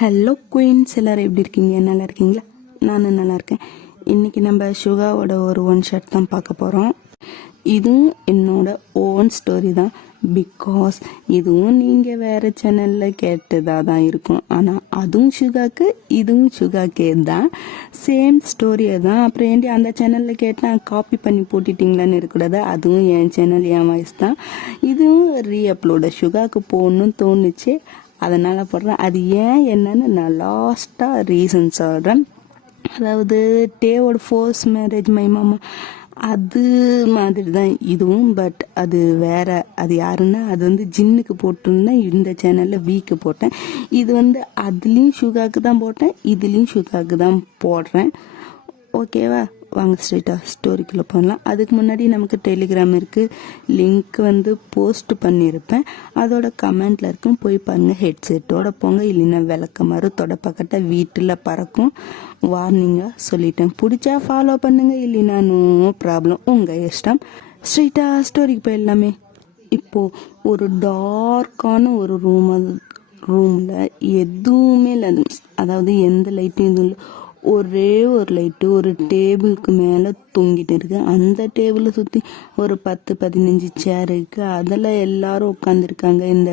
Hello queens, எல்லோரும் எப்படி இருக்கீங்க? நல்லா இருக்கீங்களா? நானும் நல்லா இருக்கேன். இன்றைக்கி நம்ம சுகாவோட ஒரு ஒன் ஷாட் தான் பார்க்க போகிறோம். இதுவும் என்னோட ஓன் ஸ்டோரி தான். பிகாஸ் இதுவும் நீங்கள் வேறு சேனலில் கேட்டதாக தான் இருக்கும். ஆனால் அதுவும் சுகாக்கு, இதுவும் சுகாக்கே தான். சேம் ஸ்டோரியை தான். அப்புறம் ஏண்டி அந்த சேனலில் கேட்டால் காப்பி பண்ணி போட்டுட்டிங்களான்னு இருக்கக்கூடாது. அதுவும் என் சேனல், என் வாய்ஸ் தான். இதுவும் ரீஅப்லோட சுகாக்கு போகணுன்னு தோணுச்சு, அதனால் போடுறேன். அது ஏன் என்னன்னு நான் லாஸ்ட்டாக ரீசன் சொல்கிறேன். அதாவது டேவோட ஃபோர்ஸ் மேரேஜ் மை மாமா அது மாதிரி தான் இதுவும். பட் அது வேற. அது யாருன்னா, அது வந்து ஜின்னுக்கு போட்டிருந்தேன், இந்த சேனலில் வீக்கு போட்டேன். இது வந்து அதுலேயும் சுகாக்கு தான் போட்டேன், இதுலேயும் சுகாக்கு தான் போடுறேன். ஓகேவா? வாங்க ஸ்ட்ரெயிட்டாக ஸ்டோரிக்குள்ளே போகலாம். அதுக்கு முன்னாடி நமக்கு டெலிகிராம் இருக்குது, லிங்க் வந்து போஸ்ட் பண்ணியிருப்பேன், அதோட கமெண்டில் இருக்கும், போய் பாருங்கள். ஹெட்செட்டோட போங்க, இல்லைன்னா விளக்கமாறு தொடப்பக்கட்ட வீட்டில் பறக்கும். வார்னிங்காக சொல்லிட்டேன். பிடிச்சா ஃபாலோ பண்ணுங்கள், இல்லைன்னா நோ ப்ராப்ளம், உங்கள் இஷ்டம். ஸ்ட்ரெயிட்டாக ஸ்டோரிக்கு போயிடலாமே. இப்போது ஒரு டார்க்கான ஒரு ரூமில் எதுவுமே இல்லை. அதாவது எந்த லைட்டும் எதுவும் இல்லை. ஒரே ஒரு லைட்டு ஒரு டேபிளுக்கு மேலே தொங்கிட்டு இருக்கு. அந்த டேபிளை சுற்றி ஒரு 10-15 சேர் இருக்கு. அதில் எல்லாரும் உட்காந்துருக்காங்க. இந்த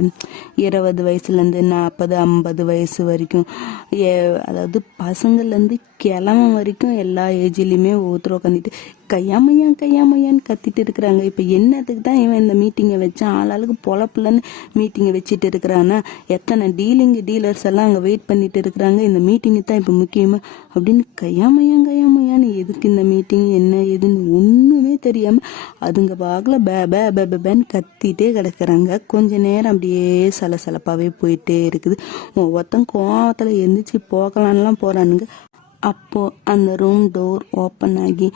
20 வயசுலேருந்து 40-50 வயசு வரைக்கும், அதாவது பசங்கள்லேருந்து கிழமை வரைக்கும் எல்லா ஏஜ்லேயுமே ஒருத்தர் உட்காந்துட்டு கையாமையான்னு கத்திட்டு இருக்கிறாங்க. இப்போ என்னத்துக்கு தான் இவன் இந்த மீட்டிங்கை வச்சான்? ஆளாளுக்கு பொழப்புலன்னு மீட்டிங்கை வச்சுட்டு இருக்கிறான்னா, எத்தனை டீலர்ஸ் எல்லாம் அங்கே வெயிட் பண்ணிட்டு இருக்கிறாங்க. இந்த மீட்டிங்கு தான் இப்போ முக்கியமாக அப்படின்னு கையாமையான்னு எதுக்கு இந்த மீட்டிங், என்ன ஏதுன்னு ஒன்றுமே தெரியாமல் அதுங்க பாகில் பேன்னு கத்திட்டே கிடக்குறாங்க. கொஞ்ச நேரம் அப்படியே சலசலப்பாகவே போயிட்டே இருக்குது. ஒருத்தன் கோவத்தில் எந்திரிச்சு போகலான்லாம் போகிறானுங்க. அப்போது அந்த ரூம் டோர் ஓப்பன் ஆகி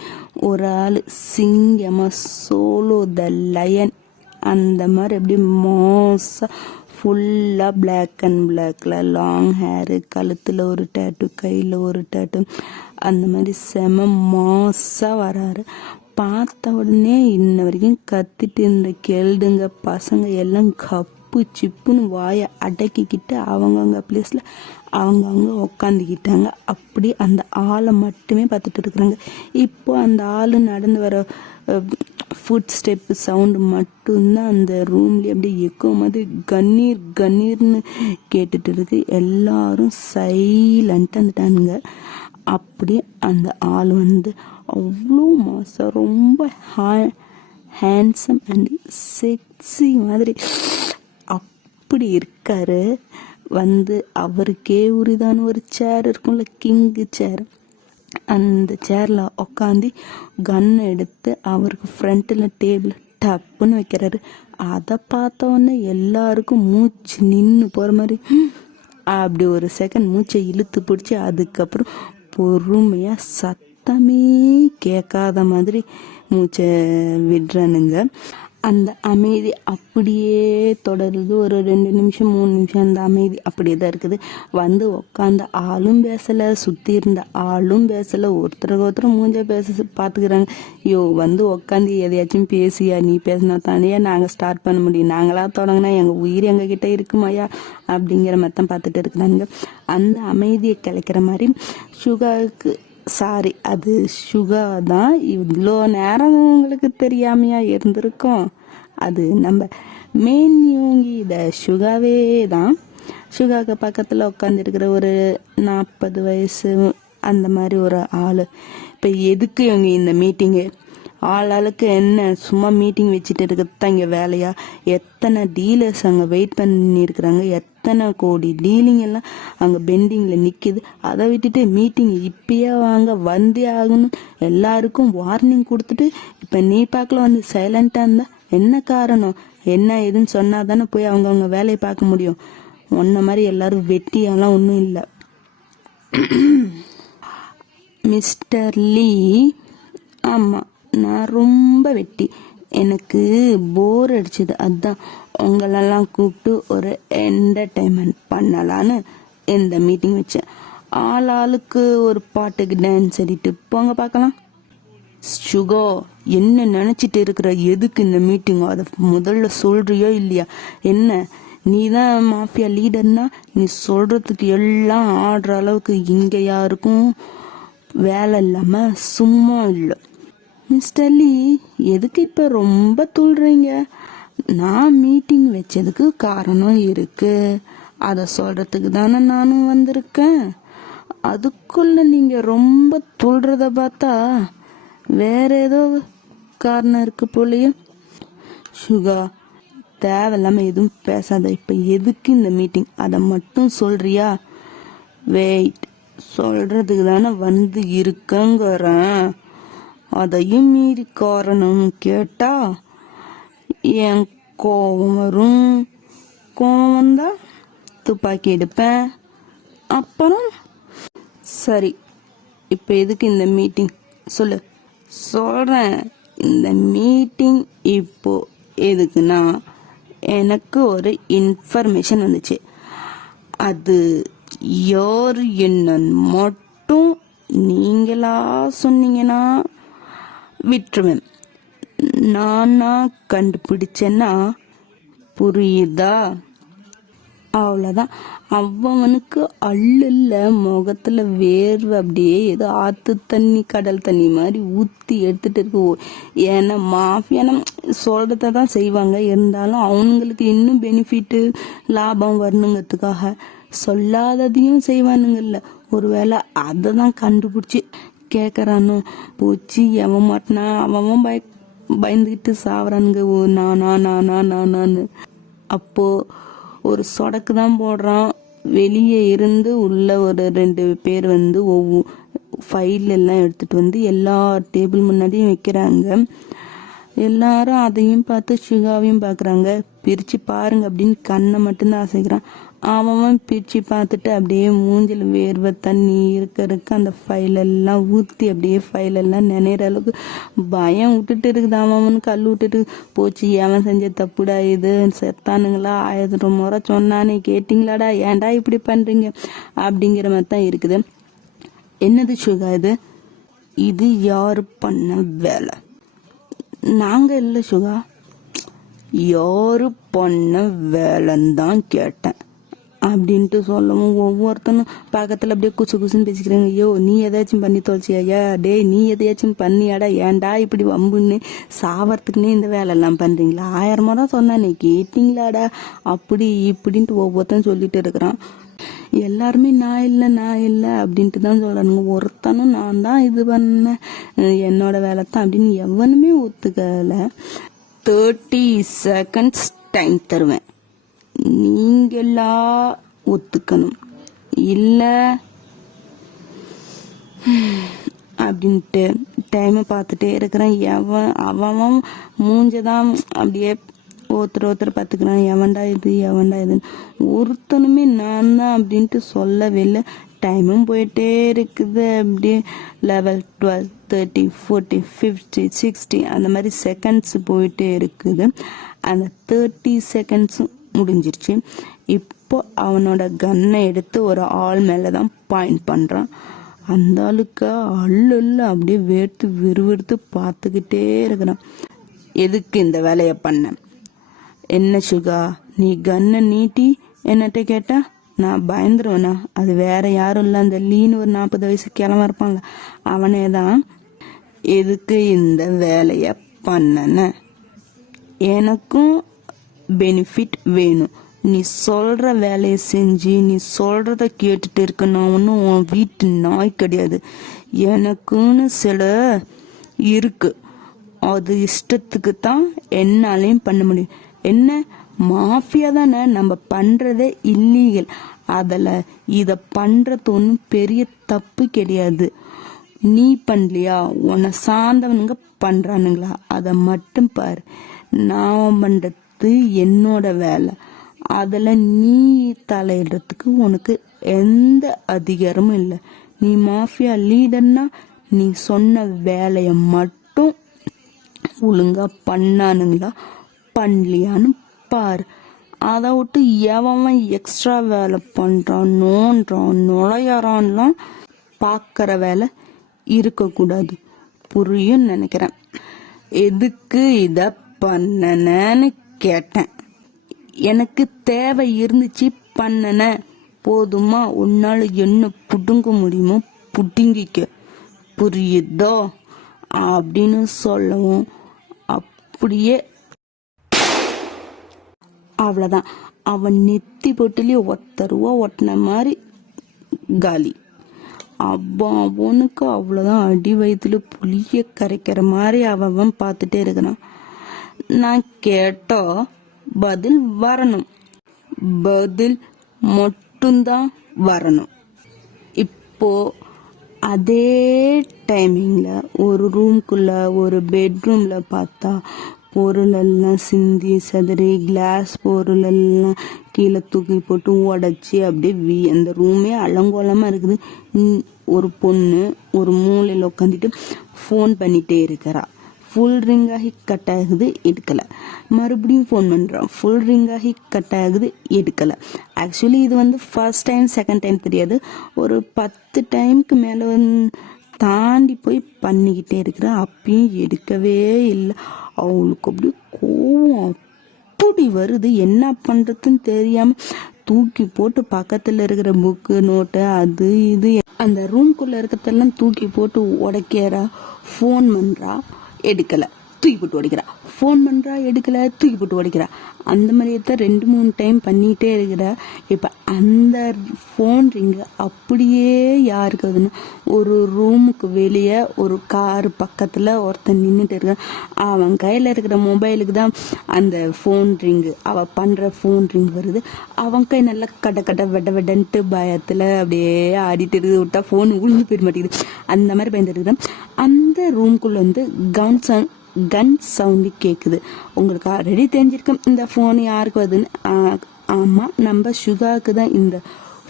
ஒரு ஆள் சிங்கமாக சோலோ த லயன் அந்த மாதிரி எப்படி மோஸாக ஃபுல்லாக பிளாக் அண்ட் பிளாக்ல லாங் ஹேரு, கழுத்தில் ஒரு டேட்டு, கையில் ஒரு டேட்டு, அந்த மாதிரி செம மாஸாக வராரு. பார்த்த உடனே இன்ன வரைக்கும் கத்திட்டு இருந்த கெல்டுங்க பசங்க எல்லாம் கப்பு சிப்புன்னு வாயை அடக்கிக்கிட்டு அவங்கவுங்க பிளேஸில் அவங்கவுங்க உக்காந்துக்கிட்டாங்க. அப்படி அந்த ஆளை மட்டுமே பார்த்துட்டு இருக்கிறாங்க. இப்போ அந்த ஆள் நடந்து வர ஃபுட் ஸ்டெப்பு சவுண்டு மட்டும்தான் அந்த ரூம்லேயே அப்படியே எக்கோ மாதிரி கண்ணீர்னு கேட்டுட்டு இருக்கு. எல்லாரும் சைலண்ட்டாக இருந்துட்டானுங்க. அப்படி அந்த ஆள் வந்து அவ்வளோ மாசம், ரொம்ப ஹேண்ட்ஸம் அண்ட் செக்ஸி மாதிரி அப்படி இருக்காரு. வந்து அவருக்கே உரிதான ஒரு சேர் இருக்கும்ல, கிங்கு சேர், அந்த சேரில் உக்காந்து கன் எடுத்து அவருக்கு ஃப்ரண்ட்டில் டேபிள் டப்புன்னு வைக்கிறாரு. அதை பார்த்தோன்னே எல்லாருக்கும் மூச்சு நின்று போகிற மாதிரி அப்படி ஒரு செகண்ட் மூச்சை இழுத்து பிடிச்சி அதுக்கப்புறம் பொறுமையாக சத்தமே கேட்காத மாதிரி மூச்சை விடுறானுங்க. அந்த அமைதி அப்படியே தொடருது. ஒரு 2 நிமிஷம் 3 நிமிஷம் அந்த அமைதி அப்படியே தான் இருக்குது. வந்து உக்காந்த ஆளும் பேசலை, சுற்றி இருந்த ஆளும் பேசலை, ஒருத்தருக்கு மூஞ்ச பார்த்துக்கிறாங்க. ஐயோ, வந்து உக்காந்து எதையாச்சும் பேசியா, நீ பேசினா தானே நாங்கள் ஸ்டார்ட் பண்ண முடியும், நாங்களா தொடங்கினா எங்கள் உயிர் எங்ககிட்ட இருக்குமாயா அப்படிங்கிற மாதிரி தான் பார்த்துட்டு இருக்கிறாங்க. அந்த அமைதியை கிளைக்கிற மாதிரி சுகாவுக்கு, சாரி அது சுகா தான், இவ்வளோ நேரம் உங்களுக்கு தெரியாமையா இருந்திருக்கும். அது நம்ம மெயின் யோங்கி இத சுகாவே தான். சுகாவுக்கு பக்கத்தில் உட்காந்துருக்கிற ஒரு 40 வயசு அந்த மாதிரி ஒரு ஆள். இப்போ எதுக்கு இவங்க இந்த மீட்டிங்கு? ஆளுக்கு என்ன சும்மா மீட்டிங் வச்சுட்டு இருக்கிறது தான் இங்கே வேலையா? எத்தனை டீலர்ஸ் அங்கே வெயிட் பண்ணியிருக்கிறாங்க, எத்தனை கோடி டீலிங் எல்லாம் அங்கே பெண்டிங்கில் நிற்கிது. அதை விட்டுட்டு மீட்டிங் இப்பயே வாங்க வந்தே ஆகணும் எல்லாருக்கும் வார்னிங் கொடுத்துட்டு இப்போ நீ பார்க்கல வந்து சைலண்ட்டாக இருந்தால் என்ன காரணம்? என்ன ஏதுன்னு சொன்னால் தானே போய் அவங்க வேலையை பார்க்க முடியும். ஒன்ன மாதிரி எல்லாரும் வெட்டியெல்லாம் ஒன்றும் இல்லை. மிஸ்டர் லீ, ஆமாம், நான் ரொம்ப வெட்டி, எனக்கு போர் அடிச்சுது, அதுதான் உங்களெல்லாம் கூப்பிட்டு ஒரு என்டர்டைன்மெண்ட் பண்ணலான்னு இந்த மீட்டிங் வச்சேன். ஆளுக்கு ஒரு பாட்டுக்கு டான்ஸ் ஆடிட்டு போங்க பார்க்கலாம். சுகோ, என்ன நினச்சிட்டு இருக்கிற? எதுக்கு இந்த மீட்டிங்கோ? அதை முதல்ல சொல்கிறியோ இல்லையா? என்ன நீ தான் மாஃபியா லீடர்னா நீ சொல்றதுக்கு எல்லாம் ஆடுற அளவுக்கு இங்க யாருக்கும் வேலை இல்லாம சும்மா இல்லை. மிஸ்டர் லீ, எதுக்கு இப்ப ரொம்ப துள்றீங்க? நான் மீட்டிங் வச்சதுக்கு காரணம் இருக்கு, அதை சொல்றதுக்கு தானே நானும் வந்திருக்கேன். அதுக்குள்ள நீங்க ரொம்ப துள்றத பார்த்தா வேற ஏதோ காரணம் இருக்கு போலயே. சுகா, தேவையில்லாம எதுவும் பேசாத. இப்ப எதுக்கு இந்த மீட்டிங், அதை மட்டும் சொல்றியா? வெயிட், சொல்றதுக்கு தானே வந்து இருக்கங்கிறேன். அதையும் மீறி காரணம் கேட்டா என் கோபம் வரும். கோபம் வந்தா துப்பாக்கி எடுப்பேன். அப்புறம் சரி, இப்ப எதுக்கு இந்த மீட்டிங் சொல்லு. சொல்றேன், இந்த மீட்டிங் இப்போ எதுக்குன்னா எனக்கு ஒரு இன்ஃபர்மேஷன் வந்துச்சு. அது யார் என்னன்னு மட்டும் நீங்களா சொன்னீங்கன்னா விட்டுருவேன். நானா கண்டுபிடிச்சேன்னா புரியுதா? அவ்வளோதான். அவனுக்கு அள்ளுல முகத்துல வேர்வை அப்படியே ஏதோ ஆத்து தண்ணி கடல் தண்ணி மாதிரி ஊற்றி எடுத்துட்டு இருக்கு. ஏன்னா மாஃபியான சொல்றத தான் செய்வாங்க, இருந்தாலும் அவங்களுக்கு இன்னும் பெனிஃபிட்டு லாபம் வரணுங்கிறதுக்காக சொல்லாததையும் செய்வானுங்கல்ல. ஒருவேளை அதை தான் கண்டுபிடிச்சி கேட்குறானோ போச்சு. எவன் மாட்டினா அவன் பயந்துக்கிட்டு சாவறானுங்க. நானு அப்போ ஒரு சொடக்கு தான் போடுறான். வெளியே இருந்து உள்ள ஒரு 2 பேர் வந்து ஃபைல் எல்லாம் எடுத்துட்டு வந்து எல்லா டேபிள் முன்னாடியும் வைக்கிறாங்க. எல்லாரும் அதையும் பார்த்து சுகாவையும் பார்க்குறாங்க. பிரித்து பாருங்க அப்படின்னு கண்ணை மட்டும்தான் அசைக்கிறான். அவன் பிரித்து பார்த்துட்டு அப்படியே மூஞ்சில் வேர்வை தண்ணி இருக்க அந்த ஃபைலெல்லாம் ஊற்றி அப்படியே ஃபைலெல்லாம் நினைற அளவுக்கு பயம் விட்டுட்டு இருக்குது. அவன் கல் விட்டுட்டு போச்சு. ஏவன் செஞ்ச தப்புடா இது, செத்தானுங்களா 1000 முறை சொன்னானே கேட்டிங்களாடா, ஏன்டா இப்படி பண்ணுறீங்க அப்படிங்கிற மாதிரி தான் இருக்குது. என்னது சுகா இது? இது யார் பண்ண வேலை? நாங்கள் இல்லை சுகா, யாரு பண்ண வேலைன்னு தான் கேட்டேன் அப்படின்ட்டு சொல்லவும் ஒவ்வொருத்தனும் பக்கத்தில் அப்படியே குசுன்னு பேசிக்கிறாங்க. ஐயோ, நீ எதாச்சும் பண்ணி தொலைச்சியா? டே, நீ எதையாச்சும் பண்ணியாடா? ஏன்டா இப்படி வம்புன்னு சாவறதுக்குன்னே இந்த வேலையெல்லாம் பண்ணுறீங்களா? 1000 முறை சொன்னானே கேட்டிங்களாடா? அப்படி இப்படின்ட்டு ஒவ்வொருத்தனும் சொல்லிட்டு இருக்கிறான். எல்லாருமே நான் இல்லை அப்படின்ட்டு தான் சொல்கிறானுங்க. ஒருத்தனும் நான் தான் இது பண்ணேன், என்னோட வேலை தான் அப்படின்னு எவனுமே ஒத்துக்கலை. 30 seconds டைம் தருவேன், நீங்களா ஒத்துக்கணும். இல்லை அப்படின்ட்டு டைமை பார்த்துட்டே இருக்கிறேன். அவன் மூஞ்சதான் அப்படியே ஒருத்தர் பார்த்துக்கிறான். எவன்டா இதுன்னு ஒருத்தனுமே நான் தான் அப்படின்ட்டு சொல்லவே இல்லை. டைமும் போயிட்டே இருக்குது. அப்படியே 11, 12, 30, 40, 50, 60 அந்த மாதிரி செகண்ட்ஸ் போயிட்டே இருக்குது. அந்த 30 செகண்ட்ஸும் முடிஞ்சிருச்சு. இப்போ அவனோட கன்னை எடுத்து ஒரு ஆள் மேலே தான் பாயிண்ட் பண்ணுறான். அந்த ஆளுக்கு அள்ளுள்ள அப்படியே வேர்த்து விறுவிறுத்து பார்த்துக்கிட்டே இருக்கிறான். எதுக்கு இந்த வேலையை பண்ண? என்ன சுகா, நீ கன்னை நீட்டி என்னட்ட கேட்டா நான் பயந்துருவேனா? அது வேற யாரும் இல்லை, அந்த லீன்னு ஒரு 40 வயசு கிளம்ப இருப்பான்ல, அவனே தான். எதுக்கு இந்த வேலையை பண்ணன? எனக்கும் பெனிஃபிட் வேணும். நீ சொல்ற வேலையை செஞ்சு நீ சொல்றத கேட்டுட்டு இருக்க நான் ஒன்றும் உன் வீட்டு நாய் கிடையாது. எனக்குன்னு சில இருக்கு, அது இஷ்டத்துக்கு தான் என்னாலையும் பண்ண முடியும். என்ன மாஃபியா தானே, நம்ம பண்றதே இல்லீகல். அதில் இதை பண்றது ஒன்றும் பெரிய தப்பு கிடையாது. நீ பண்ணலையா, உன்னை சார்ந்தவனுங்க பண்றானுங்களா, அதை மட்டும் பாரு. நான் பண்றது என்னோட வேலை, அதில் நீ தலையிடுறதுக்கு உனக்கு எந்த அதிகாரமும் இல்லை. நீ மாஃபியா லீடர்னா நீ சொன்ன வேலையை மட்டும் ஒழுங்கா பண்ணானுங்களா பண்ணலையான்னு பாரு. அதை விட்டு எவன் எக்ஸ்ட்ரா வேலை பண்றான், நோன்றான், நுழையறான்லாம் பார்க்குற வேலை இருக்கக்கூடாது. புரியும் நினைக்கிறேன். எதுக்கு இதை பண்ணனேன்னு கேட்டேன். எனக்கு தேவை இருந்துச்சு பண்ணன போதுமா, உன்னால என்ன புடுங்க முடியுமோ புடுங்கிக்க, புரியுதோ அப்படின்னு சொல்லவும் அப்படியே அவ்வளோதான். அவன் நெத்தி பொட்டிலேயே ஒத்த ரூபா ஒட்டின மாதிரி காலி. அவனுக்கு அவ்வளோதான், அடி வயிற்றுல புளிய கரைக்கிற மாதிரி அவன் பார்த்துட்டே இருக்கிறான். நான் கேட்டா பதில் வரணும், பதில் மட்டும்தான் வரணும். இப்போ அதே டைமிங்ல ஒரு ரூம்குள்ள ஒரு பெட்ரூம்ல பார்த்தா பொருள் எல்லாம் சிந்தி சதுரி, கிளாஸ் பொருள் எல்லாம் கீழே தூக்கி போட்டு உடச்சி அப்படியே அந்த ரூமே அலங்கோலமா இருக்குது. ஒரு பொண்ணு ஒரு மூலையில் உட்காந்துட்டு ஃபோன் பண்ணிட்டே இருக்கிறா. ஃபுல் ரிங் ஆகி கட் ஆகுது, எடுக்கலை. மறுபடியும் ஃபோன் பண்ணுறான், ஃபுல் ரிங் ஆகி கட் ஆகுது, எடுக்கலை. ஆக்சுவலி இது ஃபர்ஸ்ட் டைம் செகண்ட் டைம் தெரியாது, ஒரு 10 டைமுக்கு மேலே தாண்டி போய் பண்ணிக்கிட்டே இருக்கிறா. அப்பயும் எடுக்கவே இல்லை. அவளுக்கு அப்படியே கோவம் அப்படி வருது. என்ன பண்ணுறதுன்னு தெரியாமல் தூக்கி போட்டு பக்கத்தில் இருக்கிற புக்கு நோட்டு அது இது அந்த ரூம்குள்ளே இருக்கிறதெல்லாம் தூக்கி போட்டு உடைக்கிறா. ஃபோன் பண்ணுறா, எடுக்கலை, தூக்கி போட்டு உடைக்கிறா. ஃபோன் பண்ணுறா, எடுக்கலை, தூக்கி போட்டு உடைக்கிறா. அந்த மாதிரியே தான் 2-3 டைம் பண்ணிகிட்டே இருக்கிறா. இப்போ அந்த ஃபோன் ரிங்கு அப்படியே யாருக்கு அதுன்னு ஒரு ரூமுக்கு வெளியே ஒரு காரு பக்கத்தில் ஒருத்தன் நின்றுட்டு இருக்கான். அவன் கையில் இருக்கிற மொபைலுக்கு தான் அந்த ஃபோன் ரிங்கு, அவள் பண்ணுற ஃபோன் ரிங் வருது. அவன் கை நல்லா கட்ட வெடன்ட்டு பயத்தில் அப்படியே ஆடிட்டு இருக்குது. விட்டா ஃபோன் உழுந்து போயிட மாட்டேங்குது. அந்த மாதிரி பயந்துட்டு இருக்கிறான். அந்த ரூம்குள்ளே கன் சவுண்டு கேட்குது. உங்களுக்கு ஆல்ரெடி தெரிஞ்சிருக்கும் இந்த ஃபோன் யாருக்கு வருதுன்னு. ஆமாம், நம்ம சுகாவுக்கு தான் இந்த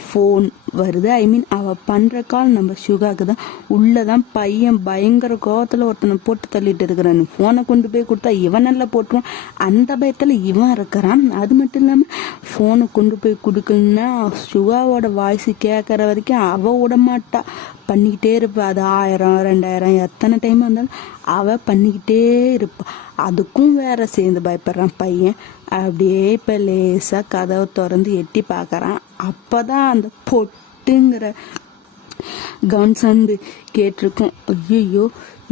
ஃபோன் வருது. ஐ மீன் அவள் பண்ணுற கால் நம்ம சுகாவுக்கு தான். உள்ளதான் பையன் பயங்கர கோவத்தில் ஒருத்தனை போட்டு தள்ளிட்டு இருக்கிறான். ஃபோனை கொண்டு போய் கொடுத்தா இவன் நல்லா போட்டுருவான், அந்த பயத்தில் இவன் இருக்கிறான். அது மட்டும் இல்லாமல் ஃபோனை கொண்டு போய் கொடுக்கலன்னா சுகாவோட வாய்ஸ் கேட்குற வரைக்கும் அவள் விடமாட்டா, பண்ணிக்கிட்டே இருப்பா. அது 1000-2000 எத்தனை டைம் வந்தாலும் அவள் பண்ணிக்கிட்டே இருப்பா. அதுக்கும் வேற சேர்ந்து பயப்படுறான் பையன். அப்படியே இப்போ லேசாக கதவை திறந்து எட்டி பார்க்குறான். அப்போ தான் அந்த பொட்டுங்கிற கன் சவுண்டு கேட்டிருக்கும். ஐயோ,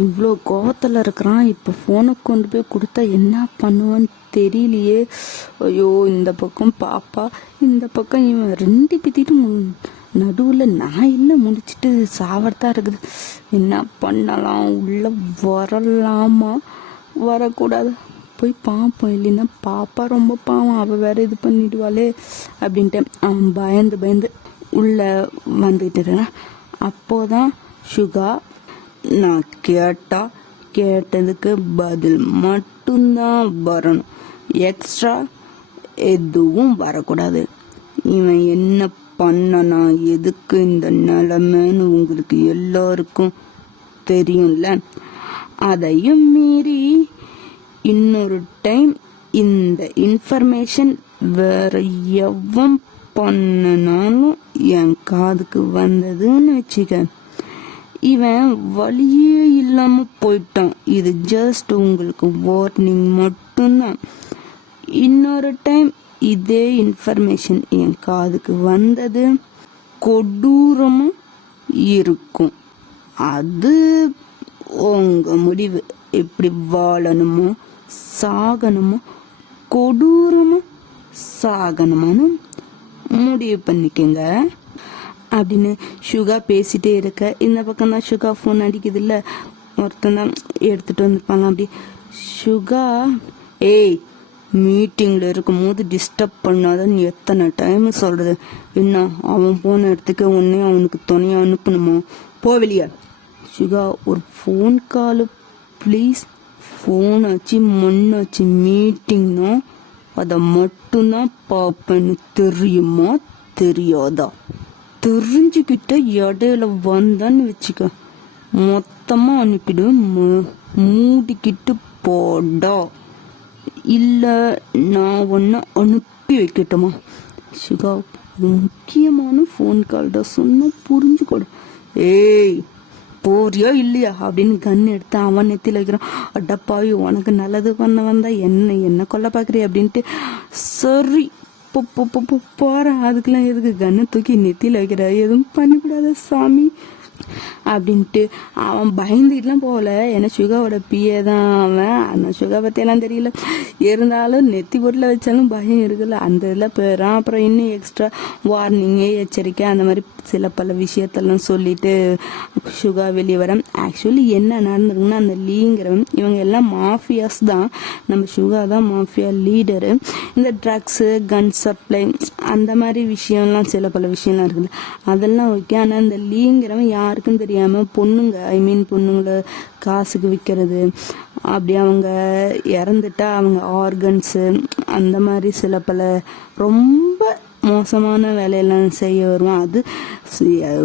இவ்வளோ கோவத்தில் இருக்கிறான், இப்போ ஃபோனை கொண்டு போய் கொடுத்தா என்ன பண்ணுவான்னு தெரியலையே. ஐயோ, இந்த பக்கம் பாப்பா, இந்த பக்கம் இவன் 2 பித்திட்டு நடுவில் நான் இல்லை முடிச்சுட்டு சாவர்தான் இருக்குது. என்ன பண்ணலாம், உள்ளே வரலாமா வரக்கூடாது, போய் பார்ப்போம், இல்லைன்னா பாப்பா ரொம்ப பாவம், அவள் வேற இது பண்ணிடுவாளே அப்படின்ட்டு அவன் பயந்து உள்ளே வந்துக்கிட்டு இருக்கிறான். அப்போதான் சுகா, நான் கேட்டதுக்கு பதில் மட்டும்தான் வரணும், எக்ஸ்ட்ரா எதுவும் வரக்கூடாது. இவன் என்ன பண்ணனா, எதுக்கு இந்த நிலைமைன்னு உங்களுக்கு எல்லாருக்கும் தெரியும்ல. அதையும் மீறி இன்னொரு டைம் இந்த இன்ஃபர்மேஷன் வேற எவன் பண்ணனாலும் என் காதுக்கு வந்ததுன்னு வச்சுக்க, இவன் வழியே இல்லாம போயிட்டான். இது ஜஸ்ட் உங்களுக்கு வார்னிங் மட்டும்தான். இன்னொரு டைம் இதே இன்ஃபர்மேஷன் என் காதுக்கு வந்தது கொடூரமா இருக்கும். அது உங்க முடிவு. எப்படி வாழணுமோ சாகணுமோ, கொடூரமா சாகணுமான்னு முடிவு பண்ணிக்கங்க அப்படின்னு சுகா பேசிட்டே இருக்க. இந்த பக்கம் தான் சுகா ஃபோன் அடிக்குது இல்லை, ஒருத்தன் தான் எடுத்துட்டு வந்துருப்பாங்க. அப்படி சுகா, ஏய் மீட்டிங்கில் இருக்கும்போது டிஸ்டர்ப் பண்ணாதன்னு எத்தனை டைம் சொல்கிறது, என்ன அவன் போன இடத்துக்கு ஒன்றே அவனுக்கு துணையாக அனுப்பணுமா, போவலியா. சுகா, ஒரு ஃபோன் காலு ப்ளீஸ். ஃபோன் ஆச்சு மண்ணாச்சு, மீட்டிங்னா அதை மட்டும்தான் பார்ப்பேன்னு தெரியுமா தெரியாதா? தெரிஞ்சுக்கிட்ட இடையில வந்தான்னு வச்சுக்க, மொத்தமாக அனுப்பிடுவேன், மூடிக்கிட்டு போடா. இல்லை நான் ஒன்று அனுப்பி வைக்கட்டுமா? சுகா, இது முக்கியமான ஃபோன் கால் தான், சொன்னால் புரிஞ்சுக்கொடு. ஏய் போறியோ இல்லையா அப்படின்னு கன் எடுத்து அவன் நெத்தியில் வைக்கிறான். அடப்பாவி, உனக்கு நல்லது பண்ண வந்தா என்ன கொல்ல பாக்குறிய அப்படின்ட்டு சரி போறேன். அதுக்கெல்லாம் எதுக்கு கண்ணை தூக்கி நெத்தியில் வைக்கிற, எதுவும் பண்ணிவிடாத சாமி அப்படின்ட்டு அவன் பயந்துட்டுலாம் போகல. ஏன்னா சுகாவோட பிஏ தான் அவன். அந்த சுகா பற்றியெல்லாம் தெரியல. இருந்தாலும் நெத்தி பொட்டில் வச்சாலும் பயம் இருக்குல்ல, அந்த இதில் போயிடறான். அப்புறம் இன்னும் எக்ஸ்ட்ரா வார்னிங்கு, எச்சரிக்கை, அந்த மாதிரி சில பல விஷயத்தெல்லாம் சொல்லிட்டு சுகா வெளியே வர. ஆக்சுவலி என்ன நடந்திருக்குன்னா, அந்த லீங்கிறவன் இவங்க எல்லாம் மாஃபியாஸ் தான். நம்ம சுகா தான் மாஃபியா லீடரு. இந்த ட்ரக்ஸு, கன் சப்ளை, அந்த மாதிரி விஷயம்லாம் சில பல விஷயம்லாம் இருக்குல்ல, அதெல்லாம் ஓகே. ஆனால் இந்த லீங்கிறவன் யாருக்கும் தெரியாமல் பொண்ணுங்க, பொண்ணுங்களை காசுக்கு விற்கிறது, அப்படி அவங்க இறந்துட்டா அவங்க ஆர்கன்ஸு, அந்த மாதிரி சில பல ரொம்ப மோசமான வேலையெல்லாம் செய்ய வருவான். அது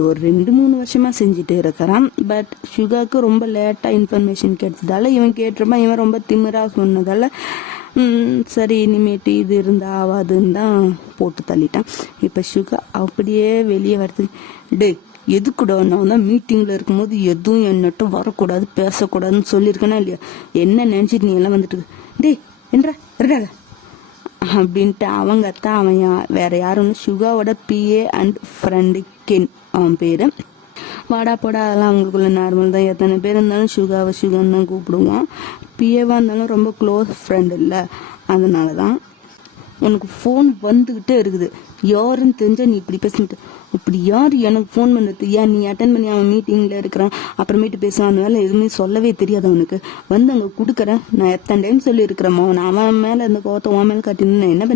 ஒரு 2-3 வருஷமாக செஞ்சுட்டு இருக்கிறான். பட் சுகாவுக்கு ரொம்ப லேட்டாக இன்ஃபர்மேஷன் கிடைச்சதால இவன் கேட்டிருப்பான். இவன் ரொம்ப திமிராக சொன்னதால சரி இனிமேட்டு இது இருந்தால் ஆகாதுன்னு தான் போட்டு தள்ளிட்டான். இப்போ சுகா அப்படியே வெளியே வருது. டே எதுக்கூட நான் தான் மீட்டிங்கில் இருக்கும்போது எதுவும் என்னட்டு வரக்கூடாது, பேசக்கூடாதுன்னு சொல்லியிருக்கேனா இல்லையா? என்ன நினச்சிட்டு நீ எல்லாம் வந்துட்டு டே என்றா இருக்காத அப்படின்ட்டு அவங்க தான். அவன் வேற யாரும் சுகாவோட பிஏ அண்ட் ஃப்ரெண்டு கென் அவன் பேர். வாடா போடா அதெல்லாம் அவங்களுக்குள்ள நார்மல் தான். எத்தனை பேர் இருந்தாலும் சுகாவை சுகான்னு தான் கூப்பிடுவான். பிஏவாக இருந்தாலும் ரொம்ப க்ளோஸ் ஃப்ரெண்ட் இல்லை, அதனால தான். உனக்கு ஃபோன் வந்துக்கிட்டே இருக்குது, யாருன்னு தெரிஞ்சா நீ இப்படி பேசிட்டு. இப்படி யார் எனக்கு ஃபோன் பண்ணுறது? ஏன் நீ அட்டன் பண்ணி அவன் மீட்டிங்கில் இருக்கிறான், அப்புறமேட்டு பேசுவான், அந்த வேலை எதுவுமே சொல்லவே தெரியாது அவனுக்கு. வந்து அங்கே கொடுக்குறேன். நான் எத்தனை டைம் சொல்லியிருக்கிறேன், அவன் மேலே இந்த கோவத்தை உன் மேலே காட்டின்னு நான் என்ன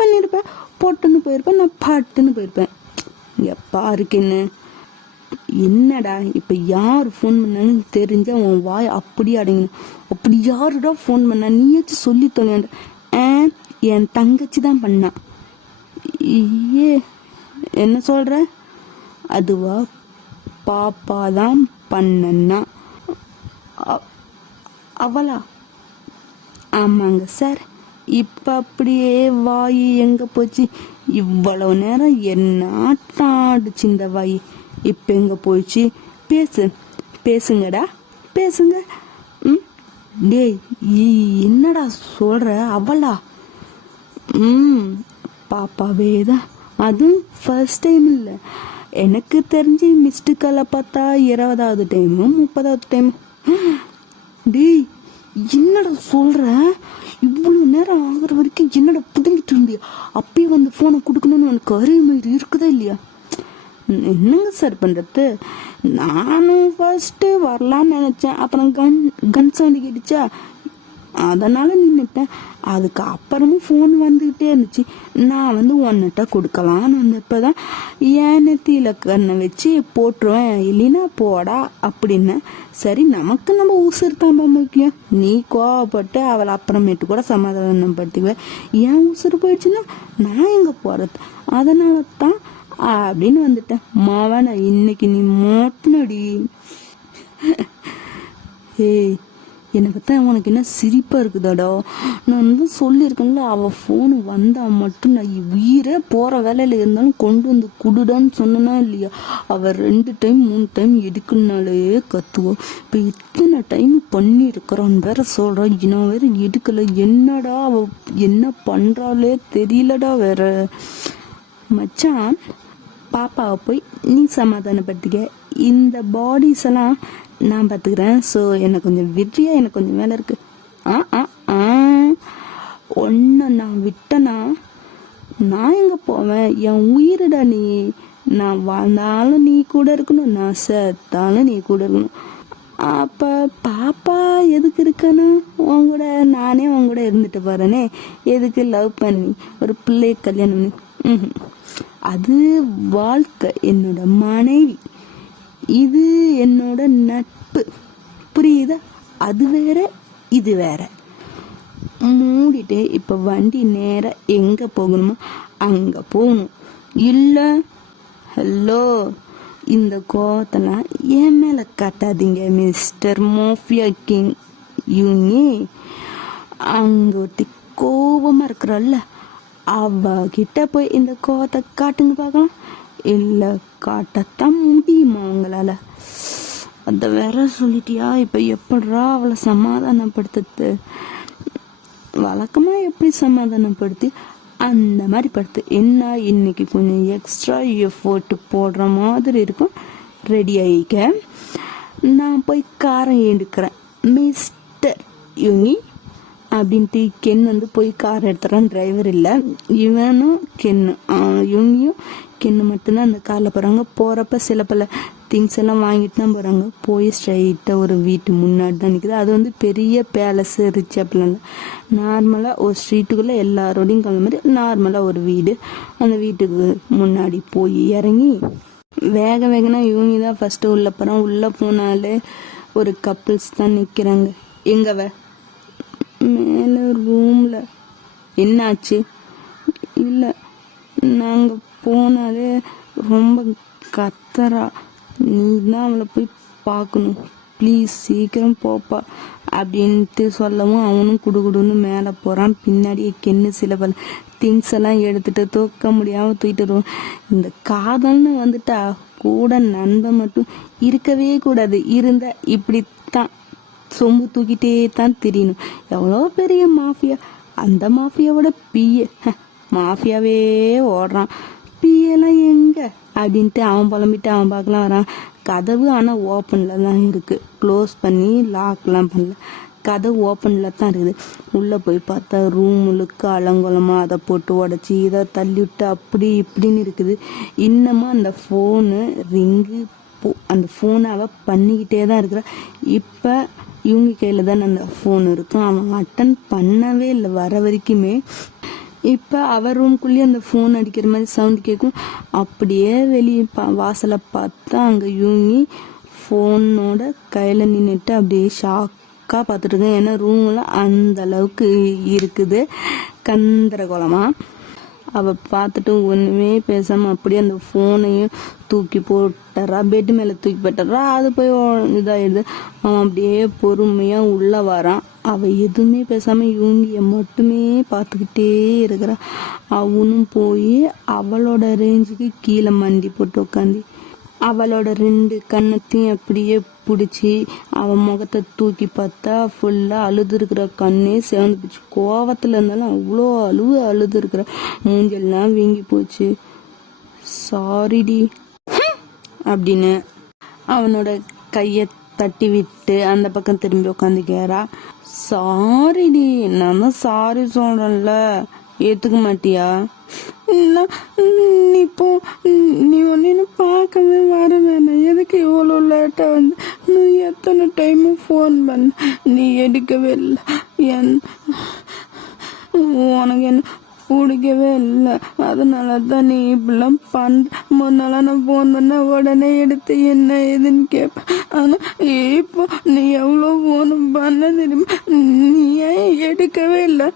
பண்ணியிருப்பேன்? போட்டுன்னு போயிருப்பேன், நான் பாட்டுன்னு போயிருப்பேன். எப்பா இருக்குன்னு என்னடா இப்போ யார் ஃபோன் பண்ணான்னு தெரிஞ்சா உன் வாய் அப்படியே அடங்கணும். அப்படி யாருடா ஃபோன் பண்ணா நீயாச்சும் சொல்லி தொலையாண்ட. என் தங்கச்சி தான் பண்ணா. ஏ என்ன சொல்ற? அதுவா பாப்பா தான் பண்ணா. அவளா? ஆமாங்க சார். இப்போ அப்படியே வாய் எங்கே போச்சு? இவ்வளவு நேரம் என்ன ஆட்டாடுச்சு இந்த வாய், இப்போ எங்கே போயிடுச்சு? பேசுங்கடா பேசுங்க. டேய் என்னடா சொல்ற? அவளா? பாப்பாவே தான். அதுவும் ஃபர்ஸ்ட் டைம் இல்லை, எனக்கு தெரிஞ்சு மிஸ்டு காலை பார்த்தா 20வது டைமும் 30வது டைமும். டேய் என்னடா சொல்ற? இவ்வளவு நேரம் ஆகுற வரைக்கும் என்னடா புதுங்கிட்டு இருந்தியா? அப்பயே வந்து போனை கொடுக்கணும்னு உனக்கு அறிவுமயிறு இருக்குதா இல்லையா? என்னங்க சார் பண்றது? நானும் ஃபர்ஸ்ட் வரலான்னு நினைச்சேன், அப்புறம் கன் சவுண்ட் கேட்டுச்சா, அதனால நின்றுட்டேன். அதுக்கு அப்புறமும் ஃபோன் வந்துக்கிட்டே இருந்துச்சு. நான் வந்து ஒன்னிட்ட கொடுக்கலான்னு வந்தப்பதான் என் நெத்தியில கண்ணை வச்சு போட்டுருவேன், இல்லைன்னா போடா அப்படின்னு. சரி நமக்கு நம்ம உசுறு தான் முக்கியம். நீ கோவப்பட்டு அவளை அப்புறமேட்டு கூட சமாதானம் படுத்திக்குவேன். என் உசுறு போயிடுச்சுன்னா நான் எங்க போறது? அதனால தான் அப்படின்னு வந்துட்டேன். மாவன இன்னைக்கு நீ மோட்டினடி. ஏய் என்னை பார்த்தா உனக்கு என்ன சிரிப்பா இருக்குதாடா? நான் வந்து சொல்லியிருக்கேன்ல, அவள் ஃபோனு வந்தால் மட்டும் நான் உயிரே போகிற வேலையில் இருந்தாலும் கொண்டு வந்து குடுடான்னு சொன்னா இல்லையா? அவள் 2 டைம் 3 டைம் எடுக்கணுனாலே கத்துவோம். இப்போ இத்தனை டைம் பண்ணியிருக்கிறான்னு வேற சொல்கிறான், நான் வேற எடுக்கலை. என்னடா அவள் என்ன பண்ணுறாளே தெரியலடா வேற. மச்சான் பாப்பாவை போய் நீ சமாதானப்படுத்திக்க, இந்த பாடிஸ் எல்லாம் நான் பார்த்துக்கிறேன். ஸோ எனக்கு கொஞ்சம் விட்றியா, எனக்கு கொஞ்சம் வேலை இருக்கு. ஒன்று நான் விட்டனா நான் எங்கே போவேன்? என் உயிரிடா நீ. நான் வாழ்ந்தாலும் நீ கூட இருக்கணும், நான் செத்தாலும் நீ கூட இருக்கணும். அப்போ பாப்பா எதுக்கு இருக்கணும் உன் கூட? நானே உன் கூட இருந்துட்டு போகிறேனே, எதுக்கு லவ் பண்ணி ஒரு பிள்ளை கல்யாணம் பண்ணி? அது வாழ்க்கை, என்னோட மனைவி, இது என்னோட நட்பு, புரியுதா? அது வேற இது வேற. மூடிட்டு இப்போ வண்டி நேரம் எங்கே போகணுமோ அங்கே போகணும். இல்லை ஹலோ, இந்த கோவத்தெல்லாம் என் மேலே காட்டாதீங்க மிஸ்டர் மோஃபியா கிங். யூனி அங்கே ஒருத்தி கோபமாக இருக்கிறல்ல, அவகிட்ட போய் இந்த கோவத்தை காட்டுங்க பார்க்கலாம். இல்லை காட்டத்தான் முடியுமா உங்களால்? அதை வேற சொல்லிட்டியா, இப்போ எப்படிரா அவளை சமாதானப்படுத்துறது? வழக்கமாக எப்படி சமாதானப்படுத்தி அந்த மாதிரி படுத்து என்ன, இன்னைக்கு கொஞ்சம் எக்ஸ்ட்ரா எஃபோர்ட் போடுற மாதிரி இருக்கும். ரெடி ஆகிக்க, நான் போய் காரை எடுக்கிறேன் மிஸ்டர் யுங்கி அப்படின்ட்டு கென் வந்து போய் கார் எடுத்துறான். டிரைவர் இல்லை, இவனும் கென்னு யுங்கியும் கென்னு மட்டும்தான் அந்த காரில் போகிறாங்க. போகிறப்ப சில பல திங்ஸ் எல்லாம் வாங்கிட்டு தான் போகிறாங்க. போய் ஸ்ட்ரைட்டாக ஒரு வீட்டு முன்னாடி தான் நிற்குது. அது வந்து பெரிய பேலஸு ரிச் அப்படிலாம் இல்லை, நார்மலாக ஒரு ஸ்ட்ரீட்டுக்குள்ளே எல்லாரோடையும் கலந்த மாதிரி நார்மலாக ஒரு வீடு. அந்த வீட்டுக்கு முன்னாடி போய் இறங்கி வேகனா இவங்க தான் ஃபஸ்ட்டு உள்ளே போகிறான். உள்ளே போனாலே ஒரு கப்புள்ஸ் தான் நிற்கிறாங்க. எங்கவ மேலே ரூமில். என்னாச்சு? இல்லை, நாங்கள் போனாலே ரொம்ப கத்துறா, நீ தான் அவளை போய் பார்க்கணும், ப்ளீஸ் சீக்கிரம் போப்பா அப்படின்ட்டு சொல்லவும் அவனும் குடுகுடுன்னு மேலே போகிறான். பின்னாடியே கென்னு சில பல திங்ஸ் எல்லாம் எடுத்துகிட்டு தூக்க முடியாமல் தூக்கிட்டு வருவான். இந்த காதல்னு வந்துட்டா கூட நண்பன் மட்டும் இருக்கவே கூடாது. இருந்த இப்படித்தான் சொம்பு தூக்கிட்டே தான் தெரியணும். எவ்வளோ பெரிய மாஃபியா, அந்த மாஃபியாவோட பிஏ மாஃபியாவே ஓடுறான். பிஏலாம் எங்கே அப்படின்ட்டு அவன் புலம்பிட்டு அவன் பார்க்கலாம் வரான். கதவு ஆனால் ஓப்பனில் தான் இருக்குது, க்ளோஸ் பண்ணி லாக்லாம் பண்ணல. கதவு ஓப்பனில் தான் இருக்குது. உள்ளே போய் பார்த்தா ரூம் முழுக்க அலங்கோலமாக அதை போட்டு உடச்சி இதை தள்ளி விட்டு அப்படி இப்படின்னு இருக்குது. இன்னமும் அந்த ஃபோனு ரிங்கு அந்த ஃபோனை அவள் பண்ணிக்கிட்டே தான் இருக்கிறா. இப்போ இவங்க கையில் தான் அந்த ஃபோன் இருக்கும். அவன் அட்டன் பண்ணவே இல்லை வர வரைக்குமே. இப்போ அவர் ரூம்குள்ளேயே அந்த ஃபோன் அடிக்கிற மாதிரி சவுண்ட் கேட்கும். அப்படியே வெளியே வாசலை பார்த்தா அங்கே யூங்கி ஃபோனோட கையில் நின்றுட்டு அப்படியே ஷாக்காக பார்த்துட்டு இருக்கேன். ஏன்னா ரூமில் அந்த அளவுக்கு இருக்குது கந்தரகோலமாக. அவள் பார்த்துட்டு ஒன்றுமே பேசாமல் அப்படியே அந்த ஃபோனையும் தூக்கி போட்டுறா, பெட்டு மேலே தூக்கி போட்டுறா. அது போய் இதாகிடுது. அவன் அப்படியே பொறுமையாக உள்ளே வரான். அவள் எதுவுமே பேசாமல் யூங்கியை மட்டுமே பார்த்துக்கிட்டே இருக்கிறா. அவனும் போய் அவளோட ரேஞ்சுக்கு கீழே மண்டி போட்டு உட்காந்து அவளோட 2 கண்ணத்தையும் அப்படியே பிடிச்சி அவன் முகத்தை தூக்கி பார்த்தா ஃபுல்லாக அழுதுருக்கிற கண்ணே சிவந்து போச்சு. கோவத்தில் இருந்தாலும் அவ்வளோ அழுதுருக்கிற மூஞ்செல்லாம் வீங்கி போச்சு. சாரிடி அப்படின்னு அவனோட கையை தட்டி விட்டு அந்த பக்கம் திரும்பி உட்காந்துக்கிறா. சாரிடி, நான் தான் சாரி சொல்கிறேன்ல, ஏற்றுக்க மாட்டியா? நீ இப்போ நீ ஒன்னு பார்க்கவே வர வேணாம். எதுக்கு இவ்வளோ லேட்டாக வந்து நான் எத்தனை டைமும் ஃபோன் பண்ண, நீ எடுக்கவே இல்லை. உனக்கு என்ன பிடிக்கவே இல்லை, அதனால தான் நீ இப்படிலாம் பண்ணுற. முன்னால நான் ஃபோன் பண்ண உடனே எடுத்து என்ன ஏதுன்னு கேட்பேன். ஆனால் இப்போ நீ எவ்வளோ ஃபோன் பண்ண தெரியுமா, நீ ஏன் எடுக்கவே இல்லை?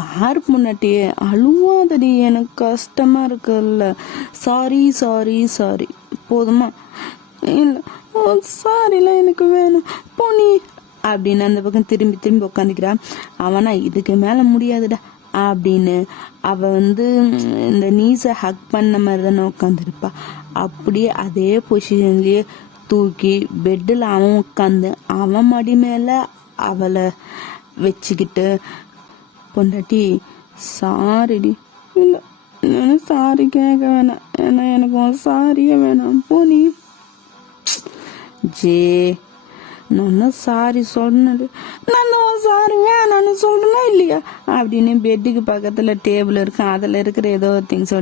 பாரு முன்னாடி அழுவாதடி, எனக்கு கஷ்டமா இருக்குல்ல. சாரி சாரி சாரி போதுமா? இல்லை சாரிலாம் எனக்கு வேணும் போனி அப்படின்னு அந்த பக்கம் திரும்பி உட்காந்துக்கிறான். அவனா இதுக்கு மேலே முடியாதுடா அப்படின்னு அவ வந்து இந்த நீஸை ஹக் பண்ண மாதிரி தானே உட்காந்துருப்பா. அப்படியே அதே பொசிஷன்லேயே தூக்கி பெட்டில் அவன் உட்காந்து அவன் மடி மேலே அவளை வச்சுக்கிட்டு, பொண்டாட்டி சாரிடி. இல்லை நான் சாரி கேட்க வேணாம், ஏன்னா எனக்கு சாரியே வேணாம் போனி. ஜே நான் சாரி சொன்னது, நான் சாரி வேணான்னு சொல்றேன்னா இல்லையா அப்படின்னு பெட்டுக்கு பக்கத்தில் டேபிள் இருக்கு, அதில் இருக்கிற ஏதோ திங்ஸ்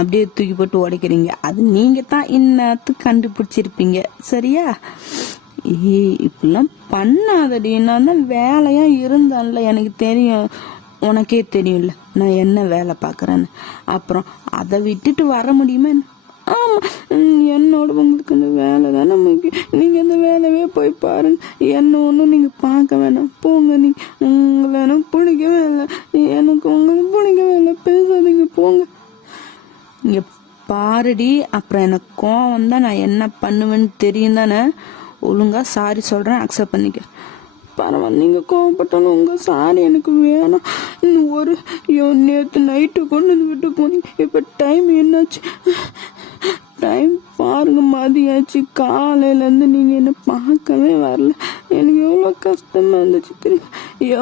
அப்படியே தூக்கி போட்டு உடைக்கிறீங்க. அது நீங்கள் தான் இன்னத்துக்கு கண்டுபிடிச்சிருப்பீங்க சரியா? இப்படிலாம் பண்ணாதடி, நான் தான் வேலையாக இருந்தான்ல, எனக்கு தெரியும், உனக்கே தெரியும்ல நான் என்ன வேலை பார்க்குறேன்னு. அப்புறம் அதை விட்டுட்டு வர முடியுமா? ஆமாம், என்னோட உங்களுக்கு அந்த வேலை தானே முக்கியம். நீங்கள் அந்த வேலையே போய் பாருங்க, என்ன ஒன்றும் நீங்கள் பார்க்க வேணாம், போங்க. உங்களை எனக்கு பிடிக்கவே இல்லை, எனக்கு உங்களுக்கு பிடிக்கவே இல்லை, பேசாதீங்க போங்க. இங்கே பாருடி, அப்புறம் எனக்கு கோவம் தான், நான் என்ன பண்ணுவேன்னு தெரியும் தானே. ஒழுங்காக சாரி சொல்கிறேன், அக்செப்ட் பண்ணிக்க. பரவாயில்ல, நீங்கள் கோவப்பட்டாலும் உங்கள் சாரி எனக்கு வேணாம். ஒரு நேற்று நைட்டு கொண்டு விட்டு போனீங்க, இப்போ டைம் என்னாச்சு? டைம் 6 பாருங்க மதியாச்சு, காலையிலேருந்து நீங்கள் என்ன பார்க்கவே வரல. எனக்கு எவ்வளோ கஷ்டமாக இருந்துச்சு தெரியும்.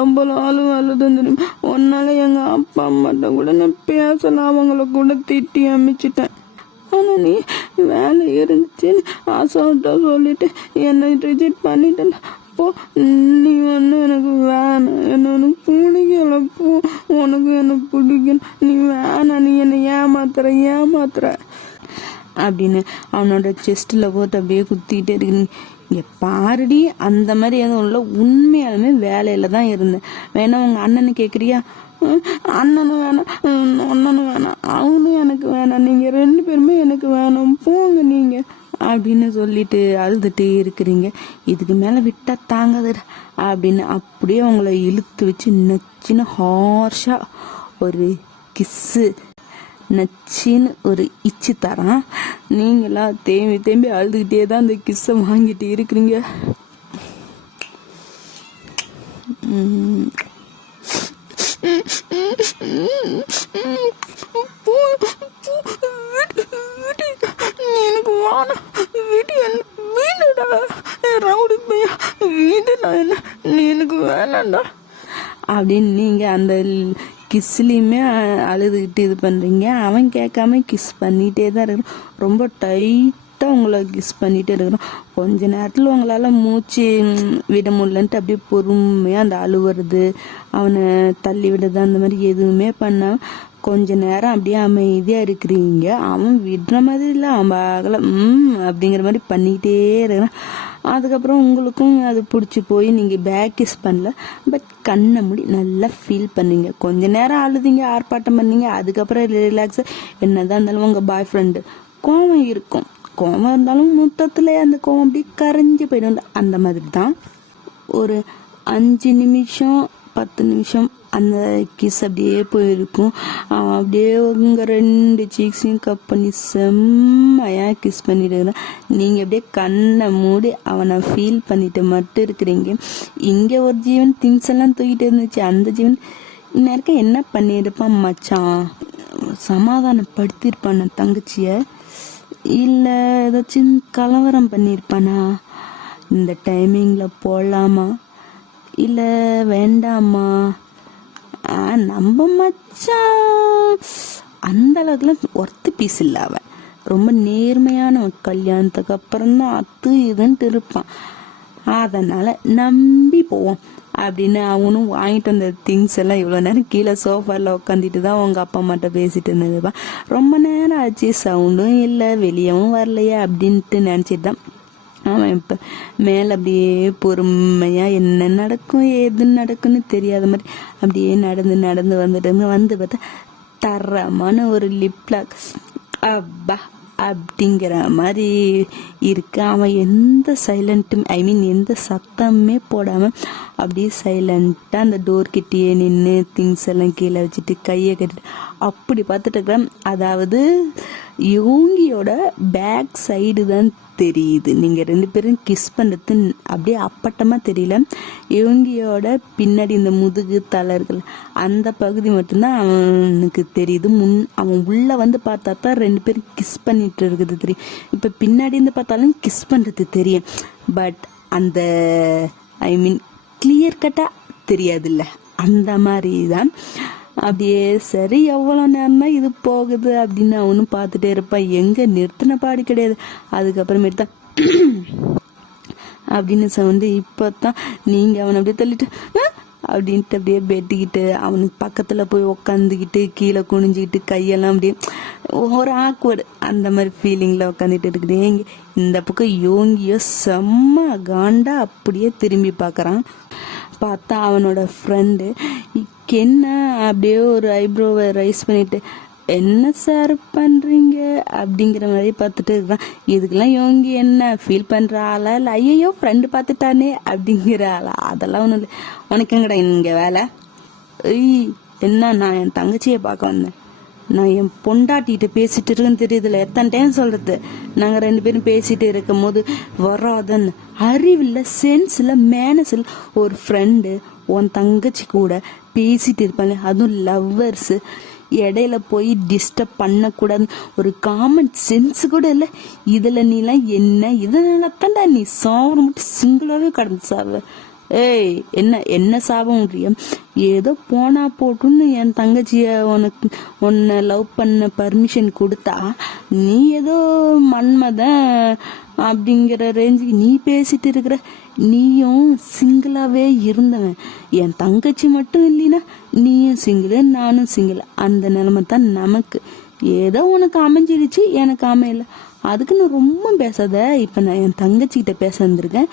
எவ்வளோ அழுது தெரியும். ஒன்னால எங்கள் அப்பா அம்மாட்ட கூட நான் பேசலாம், அவங்கள கூட திட்டி அமைச்சிட்டேன். ஆனால் நீ வேலை இருந்துச்சுன்னு அசால்ட்டாக சொல்லிட்டு என்னை ரிஜெக்ட் பண்ணிட்டேன். போ, நீ ஒன்று எனக்கு வேணாம், என்ன உனக்கு பிடிக்கல. போ, உனக்கு என்ன பிடிக்கல, நீ வேணாம், நீ என்னை ஏமாத்துற அப்படின்னு அவனோட செஸ்ட்டில் போட்டு அப்படியே குத்திக்கிட்டே இருக்குங்க. இங்கே பாருடி, அந்த மாதிரி எதுவும் இல்லை, உண்மையாலுமே வேலையில் தான் இருந்தேன். வேணா உங்கள் அண்ணனை கேட்குறியா? அண்ணனும் வேணாம், அண்ணனும் வேணாம், அவனும் எனக்கு வேணாம், நீங்கள் 2 பேருமே எனக்கு வேணாம், போங்க நீங்கள் அப்படின்னு சொல்லிட்டு அழுதுகிட்டே இருக்கிறீங்க. இதுக்கு மேலே விட்டால் தாங்காதுடா அப்படின்னு அப்படியே உங்களை இழுத்து வச்சு நச்சின்னு ஹார்ஷாக ஒரு கிஸ்ஸு, நச்சின்னு ஒரு இச்சு தரான். நீங்களா தேம்பி அழுதுகிட்டே தான் அந்த கிஸ்ஸை வாங்கிட்டு இருக்கிறீங்க. எனக்கு வானா வீடு வீடுடா, ரவுடி பையா வீடு, நான் என்ன நீ எனக்கு வேணாண்டா அப்படின்னு நீங்கள் அந்த கிஸ்லேயுமே அழுதுகிட்டு இது பண்ணுறீங்க. அவன் கேட்காம கிஸ் பண்ணிகிட்டே தான் இருக்கிறான். ரொம்ப டைட்டாக உங்களை கிஸ் பண்ணிகிட்டே இருக்கிறான். கொஞ்ச நேரத்தில் உங்களால் மூச்சு விட முடியலன்ட்டு அப்படியே பொறுமையாக அந்த அழுவுறது, அவனை தள்ளி விடுறது, அந்த மாதிரி எதுவுமே பண்ணாமல் கொஞ்ச நேரம் அப்படியே அமைதியாக இருக்கிறீங்க. அவன் விடுற மாதிரி இல்லை, அவன் பார்க்கல அப்படிங்கிற மாதிரி பண்ணிக்கிட்டே இருக்கிறான். அதுக்கப்புறம் உங்களுக்கும் அது பிடிச்சி போய் நீங்கள் பேக் கிஸ் பண்ணல, பட் கண்ணை மூடி நல்லா ஃபீல் பண்ணீங்க. கொஞ்ச நேரம் அழுதிங்க, ஆர்ப்பாட்டம் பண்ணீங்க. அதுக்கப்புறம் ரிலாக்ஸாக என்னதான் இருந்தாலும் உங்கள் பாய் ஃப்ரெண்டு கோவம் இருக்கும், கோவம் இருந்தாலும் மொத்தத்தில் அந்த கோவம் அப்படியே கரைஞ்சி போயிடும். அந்த மாதிரி தான் ஒரு 5 நிமிஷம் 10 நிமிஷம் அந்த கிஸ் அப்படியே போயிருக்கும். அவன் அப்படியே உங்கள் 2 சீக்ஸையும் கப் பண்ணி செம்மையாக கிஸ் பண்ணிடுறான். நீங்கள் அப்படியே கண்ணை மூடி அவனை ஃபீல் பண்ணிட்டு மட்டும் இருக்கிறீங்க. இங்கே ஒரு ஜீவன் திங்ஸ் எல்லாம் தூக்கிட்டு இருந்துச்சு. அந்த ஜீவன் இந்நேரம் என்ன பண்ணியிருப்பான் மச்சான்? சமாதானப்படுத்தியிருப்பான தங்கச்சியை, இல்லை ஏதாச்சும் கலவரம் பண்ணியிருப்பானா? இந்த டைமிங்கில் போடலாமா இல்லை வேண்டாமா? நம்ம மச்சான் அந்த அளவுக்குலாம் ஒர்த்து பீஸ் இல்லை. அவன் ரொம்ப நேர்மையான கல்யாணத்துக்கு அப்புறம் தான் அது இதுன்ட்டு இருப்பான். அதனால் நம்பி போவோம் அப்படின்னு அவனும் வாங்கிட்டு வந்த திங்ஸ் எல்லாம் இவ்வளோ நேரம் கீழே சோஃபாவில் உட்காந்துட்டு தான் உங்கள் அப்பா அம்மாட்ட பேசிட்டு இருந்ததுப்பா. ரொம்ப நேரம் ஆச்சு, சவுண்டும் இல்லை, வெளியவும் வரலையா அப்படின்ட்டு நினச்சிட்டு தான் அவன் இப்போ மேலே அப்படியே பொறுமையாக என்ன நடக்கும் ஏது நடக்கும்னு தெரியாத மாதிரி அப்படியே நடந்து வந்து பார்த்தா தரமான ஒரு லிப்லாக் அப்பா அப்படிங்கிற மாதிரி இருக்கு. அவன் எந்த சைலண்ட்டும் எந்த சத்தமே போடாமல் அப்படியே சைலண்ட்டாக அந்த டோர் கிட்டேயே நின்று திங்ஸ் எல்லாம் கீழே வச்சுட்டு கையை கட்டிட்டு அப்படி பார்த்துட்டு இருக்கிறான். அதாவது யோங்கியோட பேக் சைடு தான் தெரியுது. நீங்கள் 2 பேரும் கிஸ் பண்ணுறது அப்படியே அப்பட்டமாக தெரியல. யோங்கியோட பின்னாடி இந்த முதுகு தளர்கள் அந்த பகுதி மட்டும்தான் அவனுக்கு தெரியுது. அவன் உள்ளே வந்து பார்த்தா தான் 2 பேரும் கிஸ் பண்ணிட்டு இருக்குது தெரியும். இப்போ பின்னாடி இருந்து பார்த்தாலும் கிஸ் பண்ணுறது தெரியும். பட் அந்த கிளியர் கட்டாக தெரியாதுல்ல, அந்த மாதிரி தான். அப்படியே சரி எவ்வளோ நேரம் தான் இது போகுது அப்படின்னு அவனும் பார்த்துட்டே இருப்பான். எங்கே நிறுத்தின பாடு கிடையாது. அதுக்கப்புறமேட்டு தான் அப்படின்னு சவுண்டு. இப்போ தான் நீங்கள் அவனை அப்படியே தள்ளிட்டு அப்படின்ட்டு அப்படியே பெட்டிக்கிட்டு அவனுக்கு பக்கத்தில் போய் உக்காந்துக்கிட்டு கீழே குனிஞ்சிக்கிட்டு கையெல்லாம் அப்படியே ஒரு ஆக்வர்டு அந்த மாதிரி ஃபீலிங்கில் உட்காந்துட்டு இருக்குதுங்க. இந்த பக்கம் யோங்கியோ செம்ம காண்டா அப்படியே திரும்பி பார்க்குறான். பார்த்தா அவனோட ஃப்ரெண்டு என்ன அப்படியே ஒரு ஐப்ரோவை ரைஸ் பண்ணிட்டு என்ன சார் பண்ணுறீங்க அப்படிங்கிற மாதிரி பார்த்துட்டு இருக்கான். இதுக்கெல்லாம் யோங்கி என்ன ஃபீல் பண்ணுற ஆளா இல்லை ஐயோ ஃப்ரெண்டு பார்த்துட்டானே அப்படிங்கிற ஆளா? அதெல்லாம் ஒன்றும் இல்லை. உனக்கு எங்கடா இங்கே வேலை? என்ன, நான் என் தங்கச்சியை பார்க்க வந்தேன். நான் என் பொண்டாட்டிகிட்ட பேசிட்டு இருக்குன்னு தெரியுதுல, எத்தனை டைம் சொல்கிறது. நாங்கள் 2 பேரும் பேசிகிட்டு இருக்கும் போது வராதன்னு அறிவில் சென்ஸில் மேனஸில் ஒரு ஃப்ரெண்டு உன் தங்கச்சி கூட பேசிட்டு இருப்பாங்க, அதுவும் லவ்வர்ஸு. இடையில போய் டிஸ்டர்ப் பண்ணக்கூடாது ஒரு காமன் சென்ஸ் கூட இல்லை. இதில் நீலாம் என்ன இதனால தான்டா நீ சாவர மட்டும் சிங்கிளாகவே கடந்து சாவ. ஏய் என்ன சாபம்ன்றிய? ஏதோ போனா போட்டுன்னு என் தங்கச்சிய உன்னை லவ் பண்ண பர்மிஷன் கொடுத்தா நீ ஏதோ மன்மதன் அப்படிங்கிற ரேஞ்சுக்கு நீ பேசிட்டு இருக்கிற. நீயும் சிங்கிளாவே இருந்தவன். என் தங்கச்சி மட்டும் இல்லைன்னா நீயும் சிங்கிள் நானும் சிங்கிள். அந்த நிலைமை தான் நமக்கு. ஏதோ உனக்கு அமைஞ்சிடுச்சு, எனக்கு அமையல. அதுக்குன்னு ரொம்ப பேசாத. இப்போ நான் என் தங்கச்சிக்கிட்ட பேச வந்திருக்கேன்.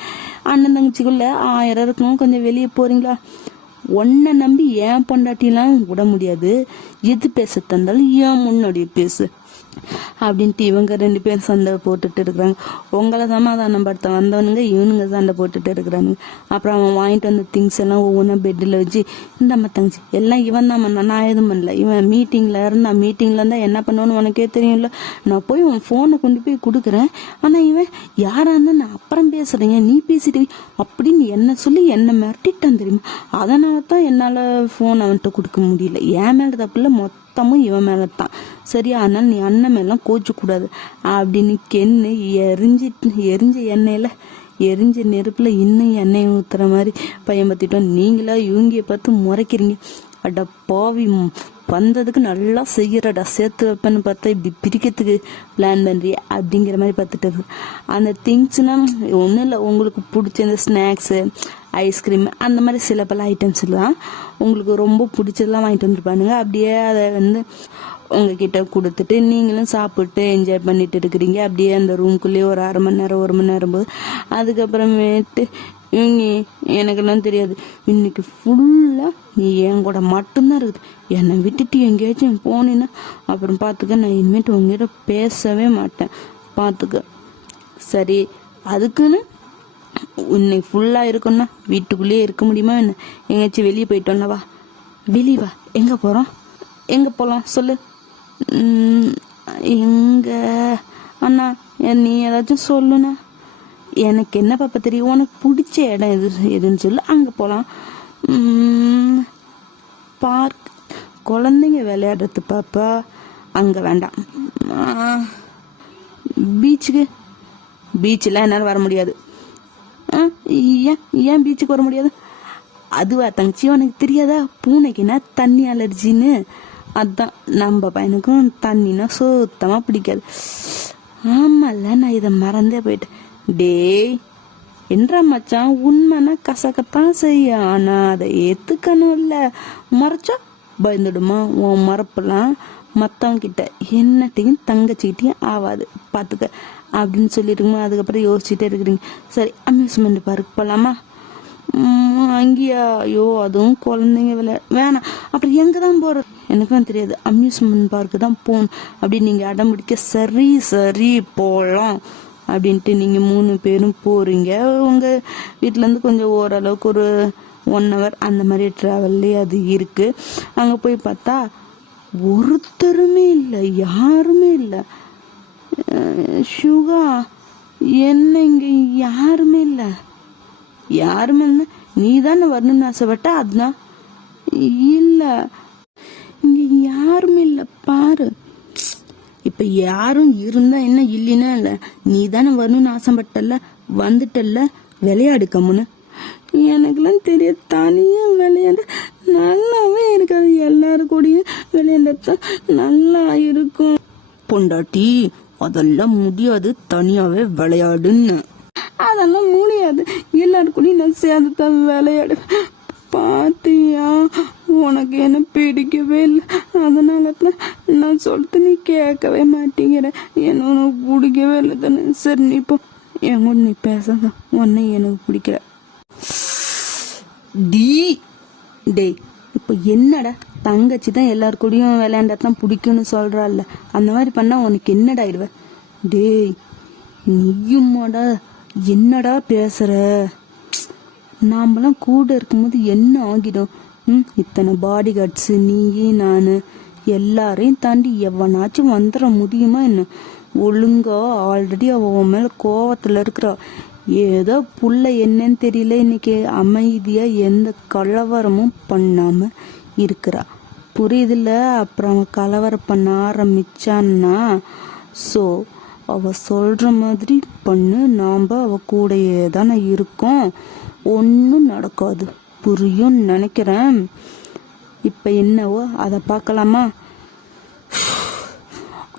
அண்ணன் தங்கச்சிக்குள்ள 1000 இருக்கும். கொஞ்சம் வெளியே போறீங்களா? உன்னை நம்பி ஏன் பொண்டாட்டிலாம் விட முடியாது. எது பேச தந்தாலும் ஏன் முன்னாடி பேசு அப்படின்ட்டு இவங்க 2 பேரும் சண்டை போட்டுட்டு இருக்கிறாங்க. உங்களை சமாதானம் படுத்த வந்தவனுங்க இவனுங்க சண்டை போட்டுட்டு இருக்கிறானுங்க. அப்புறம் அவன் வாங்கிட்டு வந்த திங்ஸ் எல்லாம் ஒவ்வொன்றா பெட்டில் வச்சு இந்த தங்கச்சி எல்லாம் இவன் தான் பண்ணான், நான் எதுவும் பண்ணல. இவன் மீட்டிங்கில் இருந்தால் என்ன பண்ணுவோன்னு உனக்கே தெரியும்ல. நான் போய் உன் ஃபோனை கொண்டு போய் கொடுக்குறேன். ஆனால் இவன் யாராக இருந்தால் நான் அப்புறம் பேசுகிறேன், நீ பேசிட்டு அப்படின்னு என்ன சொல்லி என்னை மிரட்டிட்டான் தெரியுமா. அதனால தான் என்னால் ஃபோன் அவன்கிட்ட கொடுக்க முடியல. என் மேலே தப்பில்ல, மொத்தமும் இவன் மேலே தான். சரியா? அதனால நீ அண்ணன் மேலாம் கோச்சக்கூடாது அப்படின்னு கென்னு எரிஞ்ச எரிஞ்ச நெருப்புல இன்னும் எண்ணெய் ஊத்துற மாதிரி பையன் பத்திட்டோம். நீங்களா இவங்கிய பார்த்து முறைக்கிறீங்க. அட பாவி, வந்ததுக்கு நல்லா செய்யறடா, சேர்த்து வைப்பேன்னு பார்த்தா இப்படி பிரிக்கிறதுக்கு பிளான் பண்றிய அப்படிங்கிற மாதிரி பார்த்துட்டு. அந்த திங்ஸ்னா ஒன்றும் இல்லை, உங்களுக்கு பிடிச்ச இந்த ஸ்நாக்ஸு ஐஸ்கிரீம் அந்த மாதிரி சில பல ஐட்டம்ஸ் எல்லாம் உங்களுக்கு ரொம்ப பிடிச்சதெல்லாம் வாங்கிட்டு வந்துருப்பானுங்க. அப்படியே அதை உங்ககிட்ட கொடுத்துட்டு நீங்களும் சாப்பிட்டு என்ஜாய் பண்ணிட்டு இருக்கிறீங்க. அப்படியே அந்த ரூம்குள்ளேயே ஒரு 1/2 மணி நேரம் 1 மணி நேரம் போது அதுக்கப்புறமேட்டு இவங்க எனக்கெல்லாம் தெரியாது, இன்னைக்கு ஃபுல்லாக நீ என் கூட மட்டும்தான் இருக்குது, என்னை விட்டுட்டு எங்கேயாச்சும் போனீன்னா அப்புறம் பார்த்துக்க, நான் இனிமேட்டு உங்ககிட்ட பேசவே மாட்டேன் பார்த்துக்க. சரி, அதுக்குன்னு இன்னைக்கு ஃபுல்லாக இருக்குன்னா வீட்டுக்குள்ளேயே இருக்க முடியுமா என்ன? எங்கேயாச்சும் வெளியே போயிட்டோம்னா வா. வெளியே வா. எங்கே போகலாம் சொல்லு. எங்க அண்ணா நீ ஏதாச்சும் சொல்லுண்ணா. எனக்கு என்ன பாப்பா தெரியும், உனக்கு பிடிச்ச இடம் எதுன்னு சொல்லு, அங்கே போகலாம். பார்க், குழந்தைங்க விளையாடுறது பாப்பா, அங்கே வேண்டாம். பீச்சில் என்னால் வர முடியாது. ஏன் பீச்சுக்கு வர முடியாது? அதுவா தங்கச்சி, உனக்கு தெரியாதா பூனைக்குன்னா தண்ணி அலர்ஜின்னு? அதான் நம்ம பையனுக்கும் தண்ணினா சுத்தமாக பிடிக்காது. ஆமாம்ல, நான் இதை மறந்தே போயிட்டேன். டேய் என்ற மச்சான், உண்மைன்னா கசக்கத்தான் செய்யும், ஆனால் அதை ஏற்றுக்கணும் இல்லை. மறைச்சா பயந்துடுமா? உன் மறப்பெல்லாம் மற்றவங்க கிட்ட என்னட்டையும் தங்கச்சிக்கிட்டையும் ஆகாது பார்த்துக்க அப்படின்னு சொல்லிட்டுருக்கோம். அதுக்கப்புறம் யோசிச்சுட்டே இருக்கிறீங்க. சரி, அம்யூஸ்மெண்ட் பார்க் போகலாமா? அங்கேயா? ஐயோ, அதுவும் குழந்தைங்க வேணாம். அப்புறம் எங்கே தான் போகிறது? எனக்குலாம் தெரியாது. அம்யூஸ்மெண்ட் பார்க்கு தான் போகணும் அப்படின்னு நீங்கள் அடம் பிடிக்க, சரி போகலாம் அப்படின்ட்டு நீங்கள் 3 பேரும் போகிறீங்க. உங்கள் வீட்டிலேருந்து கொஞ்சம் ஓரளவுக்கு ஒரு 1 hour அந்த மாதிரி ட்ராவல்லே அது இருக்குது. அங்கே போய் பார்த்தா ஒருத்தருமே இல்லை, யாருமே இல்லை. சுகா, என்ன இங்கே யாருமே இல்லை? யாருமே இல்லை. நீ தானே வரணும்னு ஆசைப்பட்ட? அதுதான் இல்லை, இங்கே யாருமே இல்லை பாரு. இப்போ யாரும் இருந்தா என்ன, இல்லைன்னா இல்லை. நீ தானே வரணும்னு ஆசைப்பட்டல, வந்துட்டல்ல, விளையாடு கம்முன்னு. எனக்குலாம் தெரியாது, தனியாக விளையாட நல்லாவே இருக்காது. எல்லாரும் கூடயும் விளையாண்டதான் நல்லா இருக்கும். பொண்டாட்டி, அதெல்லாம் முடியாது, தனியாவே விளையாடுன்னு. அதெல்லாம் முடியாது, எல்லாரும் கூடயும் நான் சேர்ந்து தான் விளையாடு. பாத்தியா, உனக்கு என்ன பிடிக்கவே இல்லை, அதனால தான் நான் சொல்லிட்டு நீ கேட்கவே மாட்டேங்கிற. என்ன உனக்கு பிடிக்கவே இல்லை தானே? சரி, நீ இப்போ என் கூட நீ பேசாத, உன்னை எனக்கு பிடிக்கல. டேய், இப்போ என்னடா, தங்கச்சி தான் எல்லாரு கூடயும் விளையாண்டாதான் பிடிக்கும்னு சொல்றாள்ல, அந்த மாதிரி பண்ணா உனக்கு என்னடா ஆயிடுவ? டேய், நீயுமாடா என்னடா பேசுற? நாமெல்லாம் கூட இருக்கும்போது என்ன ஆகிடும்? இத்தனை பாடி கார்ட்ஸு, நீயே நான், எல்லாரையும் தாண்டி எவனாச்சும் வந்துட முடியுமா என்ன? ஒழுங்கா ஆல்ரெடி அவன் மேல கோவத்துல இருக்கிறா. ஏதோ புள்ள என்னன்னு தெரியல, இன்னைக்கு அமைதியா எந்த கலவரமும் பண்ணாம இருக்கிறா. புரியுதுல்ல? அப்புறம் அவன் கலவரம் பண்ண ஆரம்பிச்சான்னா ஸோ அவ சொல்ற மாதிரி பண்ணு, நாம் அவ கூடயே தானே இருக்கோம், ஒன்றும் நடக்காது. புரியும் நினைக்கிறேன். இப்போ என்னவோ அதை பார்க்கலாமா?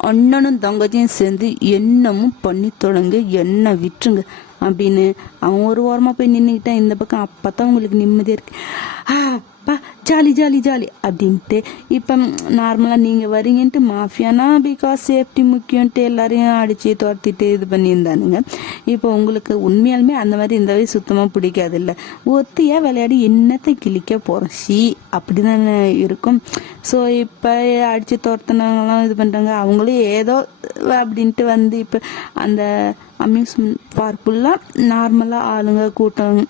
அண்ணனும் தங்கத்தையும் சேர்ந்து என்னமும் பண்ணி தொடங்க, என்ன விட்டுருங்க அப்படின்னு அவன் ஒரு ஓரமாக போய் நின்றுக்கிட்டான். இந்த பக்கம் அப்போ உங்களுக்கு நிம்மதியாக இருக்கு. அப்பா ஜாலி ஜாலி ஜாலி அப்படின்ட்டு. இப்போ நார்மலாக நீங்கள் வரீங்கன்ட்டு மாஃபியானா பிகாஸ் சேஃப்டி முக்கியன்ட்டு எல்லாரையும் அடித்து துரத்திட்டு இது பண்ணியிருந்தானுங்க. இப்போ உங்களுக்கு உண்மையாலுமே அந்த மாதிரி இந்த வயசு சுத்தமாக பிடிக்காது இல்லை. ஒத்தியாக விளையாடி என்னத்தை கிழிக்க போகிறோம் அப்படி தானே இருக்கும். ஸோ இப்போ அடித்து துரத்துனவங்களாம் இது பண்ணுறாங்க, அவங்களும் ஏதோ அப்படின்ட்டு வந்து இப்போ அந்த அம்யூஸ்மெண்ட் பார்க் ஃபுல்லாக நார்மலாக ஆளுங்க கூட்டம்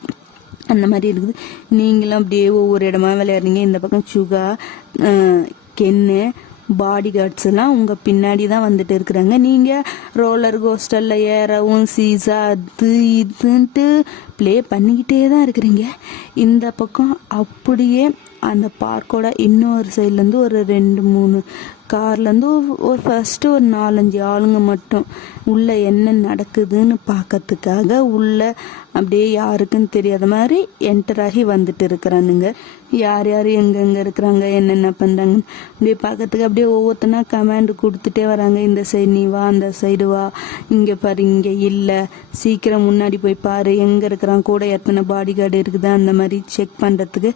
அந்த மாதிரி இருக்குது. நீங்களும் அப்படியே ஒவ்வொரு இடமா விளையாடுறீங்க. இந்த பக்கம் சுகா, கென்னு, பாடி கார்ட்ஸ் எல்லாம் உங்கள் பின்னாடி தான் வந்துட்டு இருக்கிறாங்க. நீங்கள் ரோலர் கோஸ்டரில் ஏறவும் சீசா அது இதுன்ட்டு ப்ளே பண்ணிக்கிட்டே தான் இருக்கிறீங்க. இந்த பக்கம் அப்படியே அந்த பார்க்கோட இன்னொரு சைட்லேருந்து ஒரு 2-3 கார்லேருந்து ஒரு ஃபஸ்ட்டு ஒரு 4-5 ஆளுங்க மட்டும் உள்ளே என்ன நடக்குதுன்னு பார்க்கறதுக்காக உள்ளே அப்படியே யாருக்குன்னு தெரியாத மாதிரி என்டர் ஆகி வந்துட்டு இருக்கிறானுங்க. யார் யார் எங்கெங்கே இருக்கிறாங்க, என்னென்ன பண்ணுறாங்க அப்படியே பார்க்கறதுக்கு அப்படியே ஒவ்வொருத்தனா கமாண்டு கொடுத்துட்டே வராங்க. இந்த சைடு நீ வா, அந்த சைடு வா, இங்கே பாரு, இங்கே இல்லை, சீக்கிரம் முன்னாடி போய் பாரு, எங்கே இருக்கிறான், கூட எத்தனை பாடி கார்டு இருக்குதா, அந்த மாதிரி செக் பண்ணுறதுக்கு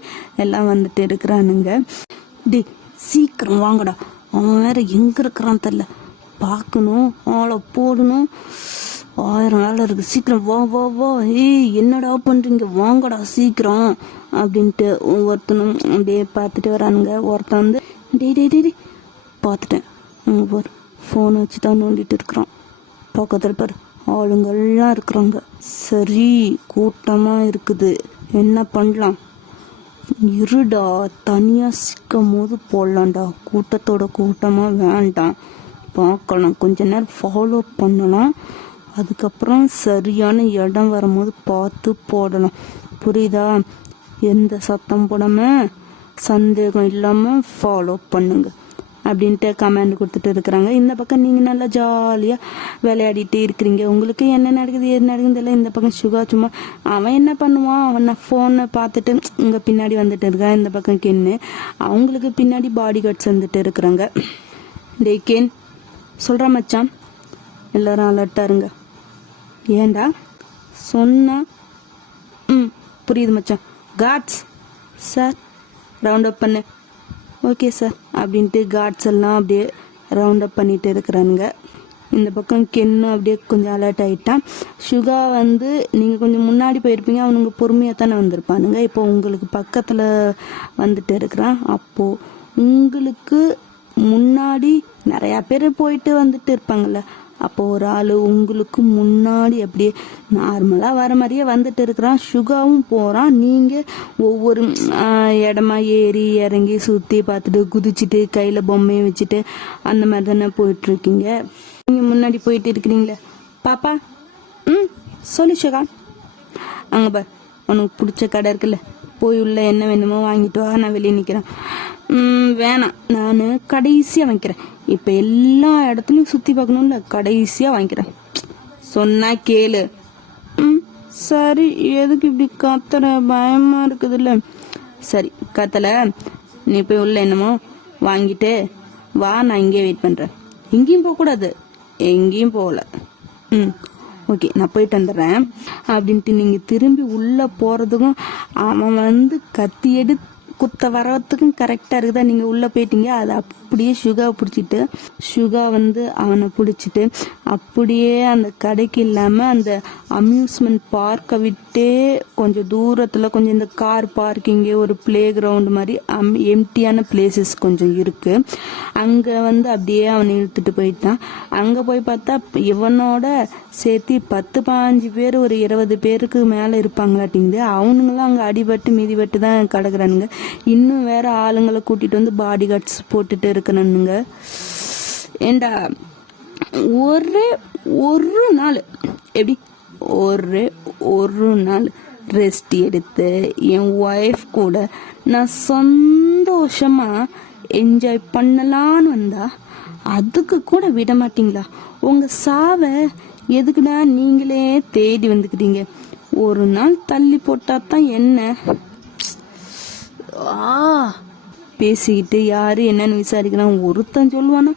எல்லாம் வந்துட்டு இருக்கிறானுங்க. டி சீக்கிரம் வாங்கடா, அவன் வேற எங்கே இருக்கிறான் தெரில, பார்க்கணும், ஆளை போடணும், 1000 வேலை இருக்குது, சீக்கிரம் வா வா வா, என்னடா பண்ணுறீங்க, வாங்கடா சீக்கிரம் அப்படின்ட்டு ஒவ்வொருத்தனும் அப்படியே பார்த்துட்டு வரானுங்க. ஒருத்தன் வந்து டே பார்த்துட்டேன், அங்கே பாரு ஃபோனை வச்சு தான் நோண்டிட்டு இருக்கிறான், பக்கத்தில் பாரு ஆளுங்கள்லாம் இருக்கிறாங்க. சரி கூட்டமாக இருக்குது, என்ன பண்ணலாம், இருடா தனியாக சிக்கும் போது போடலாம்டா, கூட்டத்தோட கூட்டமாக வேண்டாம், பார்க்கலாம், கொஞ்ச நேரம் ஃபாலோ பண்ணலாம், அதுக்கப்புறம் சரியான இடம் வரும்போது பார்த்து போடலாம், புரியுதா? எந்த சத்தம் போடாமல் சந்தேகம் இல்லாமல் ஃபாலோ பண்ணுங்க அப்படின்ட்டு கமெண்ட் கொடுத்துட்டு இருக்கிறாங்க. இந்த பக்கம் நீங்கள் நல்லா ஜாலியாக விளையாடிட்டு இருக்கிறீங்க. உங்களுக்கு என்ன நடக்குது எது நடக்குது இல்லை. இந்த பக்கம் சுகா சும்மா அவன் என்ன பண்ணுவான், அவனை ஃபோனை பார்த்துட்டு இங்கே பின்னாடி வந்துட்டு இருக்கான். இந்த பக்கம் கென்னு, அவங்களுக்கு பின்னாடி பாடி கார்ட்ஸ் வந்துட்டு இருக்கிறாங்க. டே கென் சொல்கிற மச்சான், எல்லோரும் அலர்ட்டாக இருங்க. ஏண்டா சொன்னா புரியுது மச்சான். கார்ட்ஸ் சார் ரவுண்ட் அப் பண்ணு. ஓகே சார் அப்படின்ட்டு கார்ட்ஸ் எல்லாம் அப்படியே ரவுண்ட் அப் பண்ணிட்டு இருக்கிறானுங்க. இந்த பக்கம் கென்னு அப்படியே கொஞ்சம் அலர்ட் ஆகிட்டான். சுகா வந்து நீங்கள் கொஞ்சம் முன்னாடி போயிருப்பீங்க, அவனுங்க பொறுமையாக தானே வந்திருப்பானுங்க. இப்போ உங்களுக்கு பக்கத்தில் வந்துட்டு இருக்கிறான். அப்போது உங்களுக்கு முன்னாடி நிறையா பேர் போயிட்டு வந்துட்டு இருப்பாங்கள்ல, அப்போ ஒரு ஆள் உங்களுக்கு முன்னாடி அப்படியே நார்மலாக வர மாதிரியே வந்துட்டு இருக்கிறான். சுகாவும் போகிறான். நீங்கள் ஒவ்வொரு இடமா ஏறி இறங்கி சுற்றி பார்த்துட்டு குதிச்சுட்டு கையில் பொம்மையை வச்சுட்டு அந்த மாதிரி தானே போயிட்டுருக்கீங்க. நீங்கள் முன்னாடி போயிட்டு இருக்கிறீங்களே பாப்பா. சொல்லு சுகா. அங்கே பார் உனக்கு பிடிச்ச கடை இருக்குல்ல, போய் உள்ள என்ன வேணுமோ வாங்கிட்டு வா, நான் வெளியே நிற்கிறேன். வேணாம், நான் கடைசியாக வாங்கிக்கிறேன், இப்போ எல்லா இடத்துலையும் சுற்றி பார்க்கணும்ல, கடைசியாக வாங்கிக்கிறேன். சொன்னா கேளு. சரி, எதுக்கு இப்படி கத்துற, பயமாக இருக்குதுல்ல. சரி கத்தலை, நீ போய் உள்ள என்னமோ வாங்கிட்டு வா, நான் இங்கேயே வெயிட் பண்ணுறேன். எங்கேயும் போகக்கூடாது, எங்கேயும் போகல. ஓகே நான் போயிட்டு வந்துடுறேன் அப்படின்ட்டு நீங்கள் திரும்பி உள்ளே போகிறதுக்கும் அவன் வந்து கத்தி எடுத்து குத்த வரத்துக்கும் கரெக்டாக இருக்குதா. நீங்கள் உள்ளே போயிட்டீங்க, அதை அப்படியே சுகாவை பிடிச்சிட்டு சுகா வந்து அவனை பிடிச்சிட்டு அப்படியே அந்த கடைக்கு இல்லாமல் அந்த அம்யூஸ்மெண்ட் பார்க்கை விட்டே கொஞ்சம் தூரத்தில் கொஞ்சம் இந்த கார் பார்க்கிங்கு, ஒரு பிளே கிரவுண்டு மாதிரி எம்டியான பிளேசஸ் கொஞ்சம் இருக்குது. அங்கே வந்து அப்படியே அவனை இழுத்துட்டு போயிட்டான். அங்கே போய் பார்த்தா இவனோட சேர்த்து 10-15 பேர், ஒரு 20 பேருக்கு மேலே இருப்பாங்களாட்டிங்குது. அவனுங்களாம் அங்கே அடிபட்டு மிதிபட்டு தான் கிடக்குறானுங்க. இன்னும் வேற ஆளுங்களை கூட்டிட்டு வந்து பாடி கார்ட்ஸ் போட்டுட்டு இருக்கணுங்க. ஏண்டா ஒரு நாள் எப்படி ஒரு நாள் ரெஸ்ட் எடுத்து என் ஒய்ஃப் கூட நான் சந்தோஷமா என்ஜாய் பண்ணலான்னு வந்தா அதுக்கு கூட விட மாட்டீங்களா? உங்க சாவை எதுக்குடா நீங்களே தேடி வந்துக்கிறீங்க? ஒரு நாள் தள்ளி போட்டா தான் என்ன? பேசிக்கிட்டு யாரு என்னன்னு விசாரிக்கிறான். ஒருத்தன் சொல்லுவானா,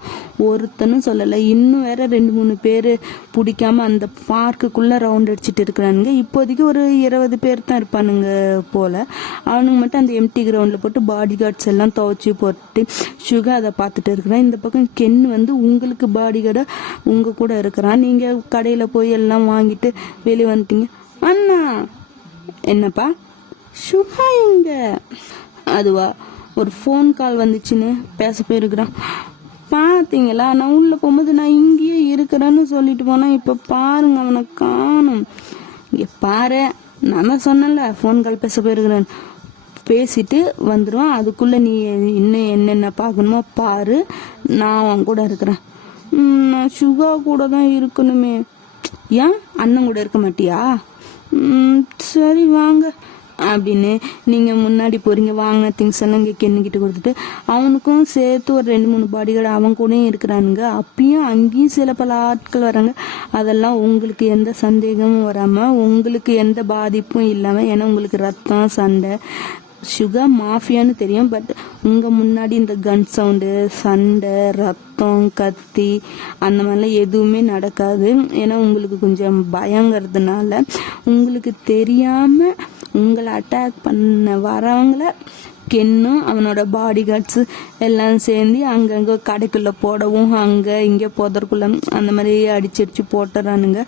ஒருத்தனும் சொல்லலை. இன்னும் வேற 2-3 பேர் பிடிக்காம அந்த பார்க்குக்குள்ள ரவுண்ட் அடிச்சுட்டு இருக்கிறானுங்க. இப்போதைக்கு ஒரு 20 பேர் தான் இருப்பானுங்க போல. அவனுங்க மட்டும் அந்த எம்டி கிரவுண்ட்ல போட்டு பாடி கார்ட்ஸ் எல்லாம் துவச்சி போட்டு சுகா அதை பார்த்துட்டு இருக்கிறான். இந்த பக்கம் கென் வந்து உங்களுக்கு பாடி கார்டா உங்க கூட இருக்கிறான். நீங்க கடையில போய் எல்லாம் வாங்கிட்டு வெளியே வந்துட்டீங்க. அண்ணா, என்னப்பா சுகா எங்க? அதுவா, ஒரு ஃபோன் கால் வந்துச்சுன்னு பேச போயிருக்கிறான். பார்த்தீங்களா, நான் உள்ள போகும்போது நான் இங்கேயே இருக்கிறேன்னு சொல்லிட்டு போனா, இப்போ பாருங்க அவனை காணும். இங்கே பாரு, நான் தான் சொன்னேன்ல ஃபோன் கால் பேச போயிருக்கிறேன். பேசிட்டு வந்துடுவான். அதுக்குள்ள நீ இன்னும் என்னென்ன பார்க்கணுமோ பாரு, நான் அவன் கூட இருக்கிறேன். நான் சுகா கூட தான் இருக்கணுமே. ஏன் அண்ணன் கூட இருக்க மாட்டியா? சரி வாங்க அப்படின்னு நீங்க முன்னாடி போறீங்க. வாங்கின திங்ஸ் எல்லாம் இங்கே கென்னுக்கிட்டு கொடுத்துட்டு அவனுக்கும் சேர்த்து ஒரு 2-3 பாடிகள் அவன் கூடயும் இருக்கிறானுங்க. அப்பயும் அங்கேயும் சில பல ஆட்கள் வராங்க. அதெல்லாம் உங்களுக்கு எந்த சந்தேகமும் வராம, உங்களுக்கு எந்த பாதிப்பும் இல்லாம, ஏன்னா உங்களுக்கு ரத்தம் சண்டை சுகா மாஃபியான்னு தெரியும். பட் உங்க முன்னாடி இந்த கன் சவுண்டு, சண்டை, ரத்தம், கத்தி அந்த மாதிரிலாம் எதுவுமே நடக்காது. ஏன்னா உங்களுக்கு கொஞ்சம் பயங்கிறதுனால உங்களுக்கு தெரியாம உங்களை அட்டாக் பண்ண வரவங்கள கென்னும் அவனோட பாடி கார்ட்ஸு எல்லாம் சேர்ந்து அங்கங்கே கடைக்குள்ளே போடவும் அங்கே இங்கே புதற்குள்ள அந்த மாதிரி அடிச்சு போட்டுறானுங்க.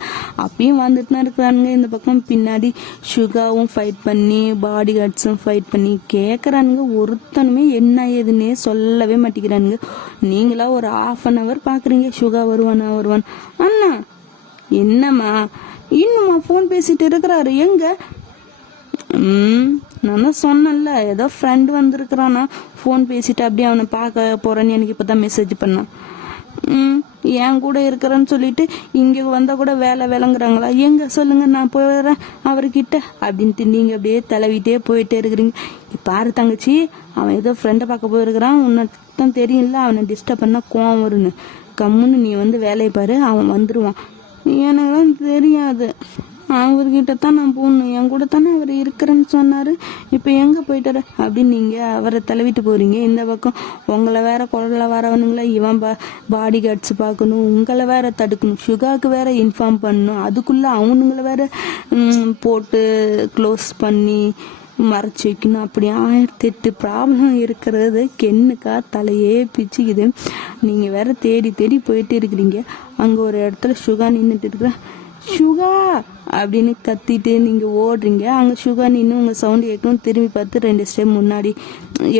அப்பயும் வந்துட்டு தான் இருக்கிறானுங்க. இந்த பக்கம் பின்னாடி சுகாவும் ஃபைட் பண்ணி பாடி கார்ட்ஸும் ஃபைட் பண்ணி கேட்குறானுங்க. ஒருத்தனுமே என்ன ஏதுன்னே சொல்லவே மாட்டேங்கிறானுங்க. நீங்களா ஒரு 1/2 hour பார்க்குறீங்க சுகா வருவான். அண்ணா என்னம்மா இன்னுமா ஃபோன் பேசிட்டு இருக்கிறாரு? எங்க? நான் தான் சொன்னேன்ல, ஏதோ ஃப்ரெண்டு வந்திருக்கிறானா, ஃபோன் பேசிட்டு அப்படியே அவனை பார்க்க போறேன்னு எனக்கு இப்போதான் மெசேஜ் பண்ணான். என் கூட இருக்கிறேன்னு சொல்லிட்டு இங்கே வந்தால் கூட வேலைங்கிறாங்களா? எங்க சொல்லுங்க, நான் போயிடுறேன் அவர்கிட்ட அப்படின்ட்டு நீங்கள் அப்படியே தலவிட்டே போயிட்டே இருக்கிறீங்க. பாரு தங்கச்சி, அவன் ஏதோ ஃப்ரெண்டை பார்க்க போயிருக்கிறான். உன்னதான் தெரியும்ல, அவனை டிஸ்டர்ப் பண்ணா கோவம் வருன்னு. கம்முன்னு நீ வந்து வேலையை பாரு, அவன் வந்துடுவான். எனக்குலாம் தெரியாது, அவர்கிட்ட தான் நான் போகணும். என் கூட தானே அவர் இருக்கிறேன்னு சொன்னாரு. இப்போ எங்கே போயிட்டாரு அப்படின்னு நீங்கள் அவரை தழுவிட்டு போறீங்க. இந்த பக்கம் உங்களை வேற கொள்ள வரவனுங்களா, இவன் பாடி கார்ட்ஸ் பார்க்கணும், உங்களை வேற தடுக்கணும், சுகாவுக்கு வேற இன்ஃபார்ம் பண்ணணும். அதுக்குள்ள அவனுங்களை வேற போட்டு க்ளோஸ் பண்ணி மறைச்சி வைக்கணும். அப்படி 1008 ப்ராப்ளம் இருக்கிறது. கென்னுக்கா தலையே பிச்சுக்குது. நீங்கள் வேற தேடி தேடி போயிட்டு இருக்கிறீங்க. அங்கே ஒரு இடத்துல சுகா நின்றுட்டு இருக்கிற. சுகா அப்படின்னு கத்திட்டு நீங்கள் ஓடுறீங்க. அங்கே சுகா நின்று உங்கள் சவுண்டு கேட்கும். திரும்பி பார்த்து 2 ஸ்டெப் முன்னாடி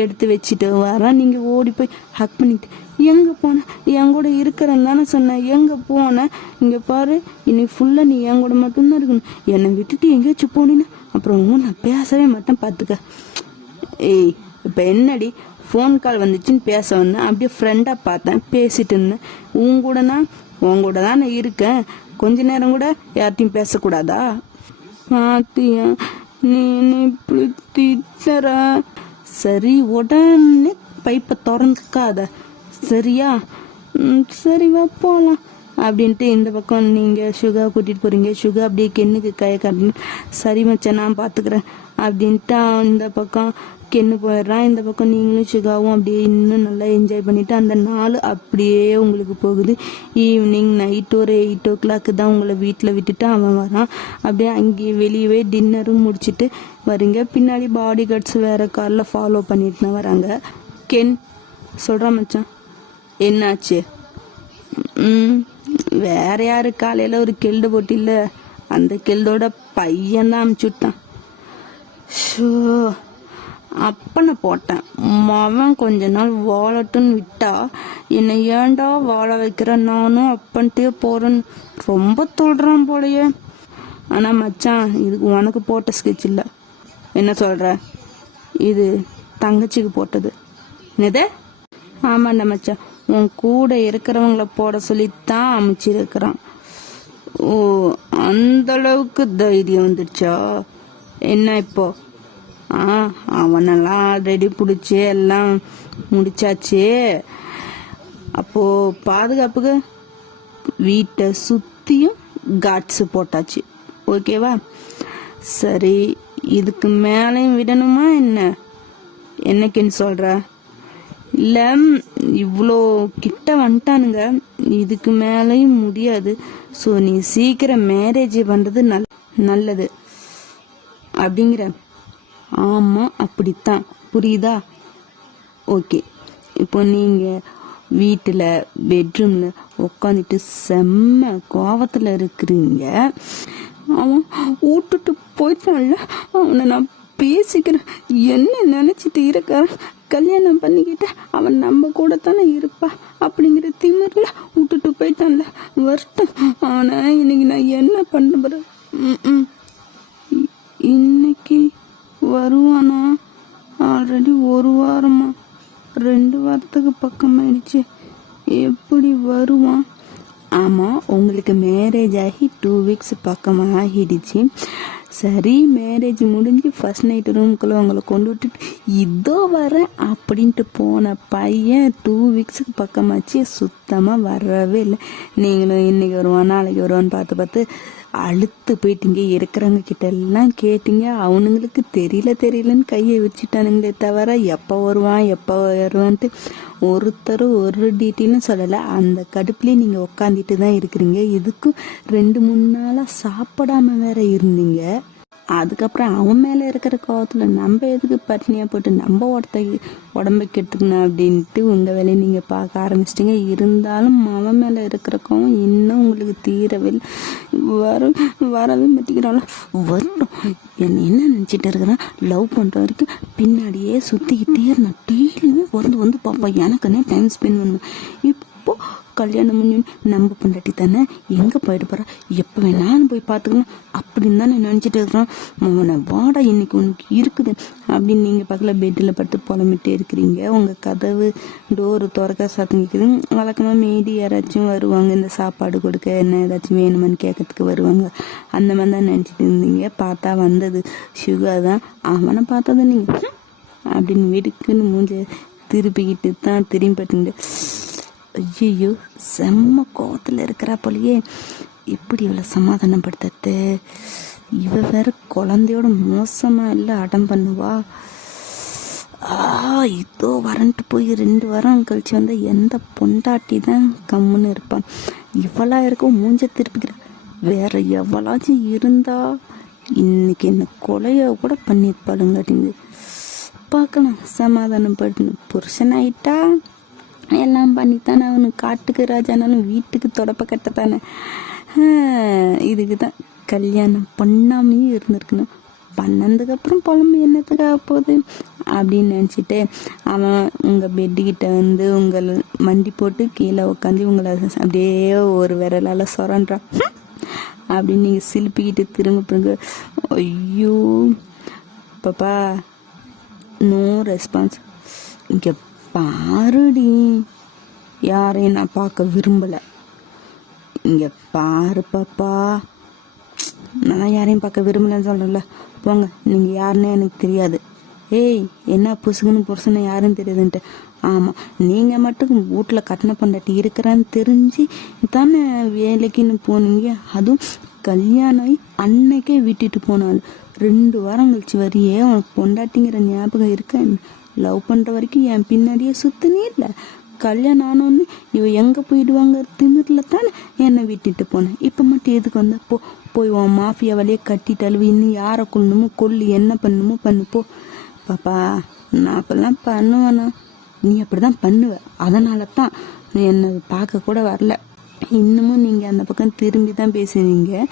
எடுத்து வச்சுட்டு வரான். நீங்கள் ஓடி போய் ஹக் பண்ணிட்டு, எங்கே போன? என் கூட இருக்கிறேன்னு தானே சொன்னேன், எங்கே போன? இங்கே பாரு, இன்னைக்கு ஃபுல்லாக நீ என் கூட மட்டும்தான் இருக்கணும். என்னை விட்டுட்டு எங்கேயாச்சும் போனீன்னு அப்புறம் நான் பேசவே மாட்டேன் பார்த்துக்க. ஏய், இப்போ என்னடி ஃபோன் கால் வந்துச்சுன்னு பேச வந்தேன். அப்படியே ஃப்ரெண்டாக பார்த்தேன், பேசிட்டு இருந்தேன். உன் கூட தான் நான் இருக்கேன். கொஞ்ச நேரம் கூட யார்ட்டையும் பேசக்கூடாதா? பாத்தியா, நீ இப்படி திட்டுற. சரி, உடனே பைப்பை திறந்துக்காத, சரியா? சரி வா போகலாம் அப்படின்ட்டு இந்த பக்கம் நீங்கள் சுகா கூட்டிகிட்டு போகிறீங்க. சுகா அப்படியே கென்னுக்கு கையை காட்டணும். சரி மச்சான், நான் பார்த்துக்கிறேன் அப்படின்ட்டு இந்த பக்கம் கென்னு போயிடுறான். இந்த பக்கம் நீங்களும் சுகாவும் அப்படியே இன்னும் நல்லா என்ஜாய் பண்ணிவிட்டு அந்த நாள் அப்படியே உங்களுக்கு போகுது. ஈவினிங் நைட்டு ஒரு 8 o'clock தான் உங்களை வீட்டில் விட்டுட்டு அவன் வரான். அப்படியே அங்கேயே வெளியவே டின்னரும் முடிச்சுட்டு வரீங்க. பின்னாடி பாடி கார்ட்ஸ் வேறு காரில் ஃபாலோ பண்ணிட்டு தான் வராங்க. கென் சொல்கிறான், மச்சான் என்னாச்சு? வேற யாரு, காலையில் ஒரு கெல்டு போட்டில்ல, அந்த கெல்டோட பையன்தான் அமுச்சு விட்டான். ஷோ, அப்பனை போட்டேன். அவன் கொஞ்ச நாள் வாழட்டுன்னு விட்டா என்னை ஏண்டா வாழ வைக்கிற, நானும் அப்பன்ட்டே போறேன்னு ரொம்ப தொடுறான் போலையே. ஆனால் மச்சான், இதுக்கு உனக்கு போட்ட ஸ்கெட்ச் இல்லை. என்ன சொல்ற? இது தங்கச்சிக்கு போட்டது. என்னது? ஆமாண்டா மச்சான், உன் கூட இருக்கிறவங்கள போட சொல்லித்தான் அமைச்சிருக்கிறான். ஓ, அந்த அளவுக்கு தைரியம் வந்துடுச்சா? என்ன இப்போ? அவனெல்லாம் ஆல்ரெடி பிடிச்சி எல்லாம் முடிச்சாச்சு. அப்போது பாதுகாப்புக்கு வீட்டை சுற்றியும் காட்ஸு போட்டாச்சு. ஓகேவா? சரி, இதுக்கு மேலேயும் விடணுமா என்னைக்குன்னு சொல்கிற? இல்லை, இவ்வளோ கிட்ட வந்துட்டானுங்க, இதுக்கு மேலேயும் முடியாது. ஸோ நீ சீக்கிரம் மேரேஜ் பண்ணுறது நல்லது அப்படிங்கிற. ஆமாம், அப்படித்தான். புரியுதா? ஓகே. இப்போ நீங்கள் வீட்டில் பெட்ரூமில் உட்காந்துட்டு செம்ம கோவத்தில் இருக்கிறீங்க. அவன் விட்டுட்டு போயிட்டான்ல, அவனை நான் பேசிக்கிறேன், என்ன நினச்சிட்டு இருக்கான், கல்யாணம் பண்ணிக்கிட்ட அவன் நம்ம கூட தானே இருப்பா அப்படிங்கிற திமிரில் விட்டுட்டு போயிட்டான்ல, வருத்தம். ஆனால் இன்னைக்கு நான் என்ன பண்ணுறேன்? இன்னைக்கு வருவானா? ஆல்ரெடி 1 வாரமா, 2 வாரத்துக்கு பக்கமாயிடுச்சு. எப்படி வருவான்? ஆமாம், உங்களுக்கு மேரேஜ் ஆகி 2 வீக்ஸ் பக்கமாக ஆகிடுச்சு. சரி, மேரேஜ் முடிஞ்சு ஃபர்ஸ்ட் நைட்டு ரூமுக்குள்ளே உங்களை கொண்டு விட்டுட்டு இதோ வரேன் அப்படின்ட்டு போன பையன் 2 வீக்ஸுக்கு பக்கமாச்சு, சுத்தமாக வரவே இல்லை. நீங்களும் இன்றைக்கி வருவான் நாளைக்கு வருவான்னு பார்த்து அழுத்து போயிட்டீங்க. இருக்கிறவங்க கிட்ட எல்லாம் கேட்டீங்க, அவனுங்களுக்கு தெரியலன்னு கையை வச்சுட்டானுங்களே தவிர எப்போ வருவான்ட்டு ஒருத்தர் ஒரு டீட்டெயிலும் சொல்லலை. அந்த கடுப்புலேயே நீங்கள் உக்காந்துட்டு தான் இருக்கிறீங்க. இதுக்கும் 2-3 நாளாக சாப்பிடாம வேற இருந்தீங்க. அதுக்கப்புறம் அவன் மேலே இருக்கிற கோவத்தில் நம்ம எதுக்கு பட்டினியாக போட்டு நம்ம உடம்பை கெட்டுக்கணும் அப்படின்ட்டு உங்கள் வேலையை நீங்கள் பார்க்க ஆரம்பிச்சிட்டிங்க. இருந்தாலும் அவன் மேலே இருக்கிற கோவம் இன்னும் உங்களுக்கு தீரவில் வரவே மாட்டேங்கிறாள். வரட்டும். என்ன நினச்சிட்டு இருக்கிறான்? லவ் பண்ணுற வரைக்கும் பின்னாடியே சுற்றிக்கிட்டே இருந்தான். டெய்லியுமே வந்து பார்ப்போம், எனக்குன்னே டைம் ஸ்பெண்ட் பண்ணுவேன். இப்போ கல்யாணம் பண்ணி நம்ம பொண்டாட்டி தானே, எங்கே போயிட்டு போகிறா, எப்போ வேணாலும் போய் பார்த்துக்கணும் அப்படின்னு தானே நினச்சிட்டு இருக்கிறோம். அவனை வாடா இன்னைக்கு உனக்கு இருக்குது அப்படின்னு நீங்கள் பக்கத்தில் பெட்டில் படுத்து புலம்பிட்டே இருக்கிறீங்க. உங்கள் கதவு டோரு திறக்க சத்தம் கேட்குது. வழக்கமாக மீதி யாராச்சும் வருவாங்க, இந்த சாப்பாடு கொடுக்க என்ன ஏதாச்சும் வேணுமான்னு கேட்கறதுக்கு வருவாங்க. அந்த மாதிரி தான் நினச்சிட்டு இருந்தீங்க. பார்த்தா வந்தது சுகா தான். அவனை பார்த்தது நீங்கள் அப்படின்னு வீட்டுக்குன்னு மூஞ்ச திருப்பிக்கிட்டு தான் திரும்பி பார்த்தீங்க. ஐயோ, செம்ம கோவத்தில் இருக்கிறா போலையே. எப்படி இவளை சமாதானப்படுத்துறது? இவ வேற குழந்தையோட மோசமாக இல்லை அடம் பண்ணுவா. இதோ வரன்ட்டு போய் 2 வாரம் கழிச்சு வந்த எந்த பொண்டாட்டி தான் கம்முன்னு இருப்பான்? இவளா இருக்க மூஞ்ச திருப்பிக்கிற. வேற எவ்வளாச்சும் இருந்தா இன்னைக்கு என்ன கொலைய கூட பண்ணியிருப்பாளுங்காட்டிங்க. பார்க்கலாம், சமாதானப்படுத்தணும். புருஷன் ஆயிட்டா எல்லாம் பண்ணித்தானே. அவனுக்கு காட்டுக்கு ராஜானாலும் வீட்டுக்கு தொடப்ப கட்டத்தானே. இதுக்கு தான் கல்யாணம் பண்ணாமையே இருந்திருக்கணும். பண்ணதுக்கப்புறம் புலம்பு என்னத்துக்காக போகுது அப்படின்னு நினச்சிட்டு அவன் உங்கள் பெட்டுக்கிட்ட வந்து உங்களை மண்டி போட்டு கீழே உட்காந்து உங்களை அப்படியே ஒரு விரலால் சொரன்றான் அப்படின்னு நீங்கள் சிலுப்பிக்கிட்டு திரும்ப. ஐயோ பாப்பா, நோ ரெஸ்பான்ஸ். இங்கே பாருடி, யாரையும் நான் பார்க்க விரும்பலை. இங்கே பாரு பாப்பா, நான் யாரையும் பார்க்க விரும்பலைன்னு சொல்கிறேன்ல, போங்க, நீங்கள் யாருன்னே எனக்கு தெரியாது. ஏய், என்ன புசுகுன்னு புருஷனை யாருன்னு தெரியுதுன்ட்டு. ஆமாம், நீங்கள் மட்டும் வீட்டில் கட்டின பொண்டாட்டி இருக்கிறான்னு தெரிஞ்சு தானே வேலைக்குன்னு போனீங்க. அதுவும் கல்யாணம் அன்னைக்கே விட்டுட்டு போனாலும் 2 வாரம் கழிச்சு வரியே உனக்கு பொண்டாட்டிங்கிற ஞாபகம் இருக்க? லவ் பண்ணுற வரைக்கும் என் பின்னாடியே சுற்றினே இல்லை. கல்யாணம் ஆனோன்னு இவ எங்கே போயிடுவாங்க திமிரில் தானே என்னை விட்டுட்டு போனேன். இப்போ மட்டும் எதுக்கு வந்த? போய் உன் மாஃபியா வழியே கட்டிட்டாலும் இன்னும் யாரை கொள்ளணுமோ கொல்லு, என்ன பண்ணணுமோ பண்ணுப்போ. பாப்பா, நான் அப்பெல்லாம் பண்ணுவேண்ணா. நீ அப்படி தான் பண்ணுவ, அதனால தான் என்னை பார்க்க கூட வரல. இன்னமும் நீங்கள் அந்த பக்கம் திரும்பி தான் பேசுவீங்க.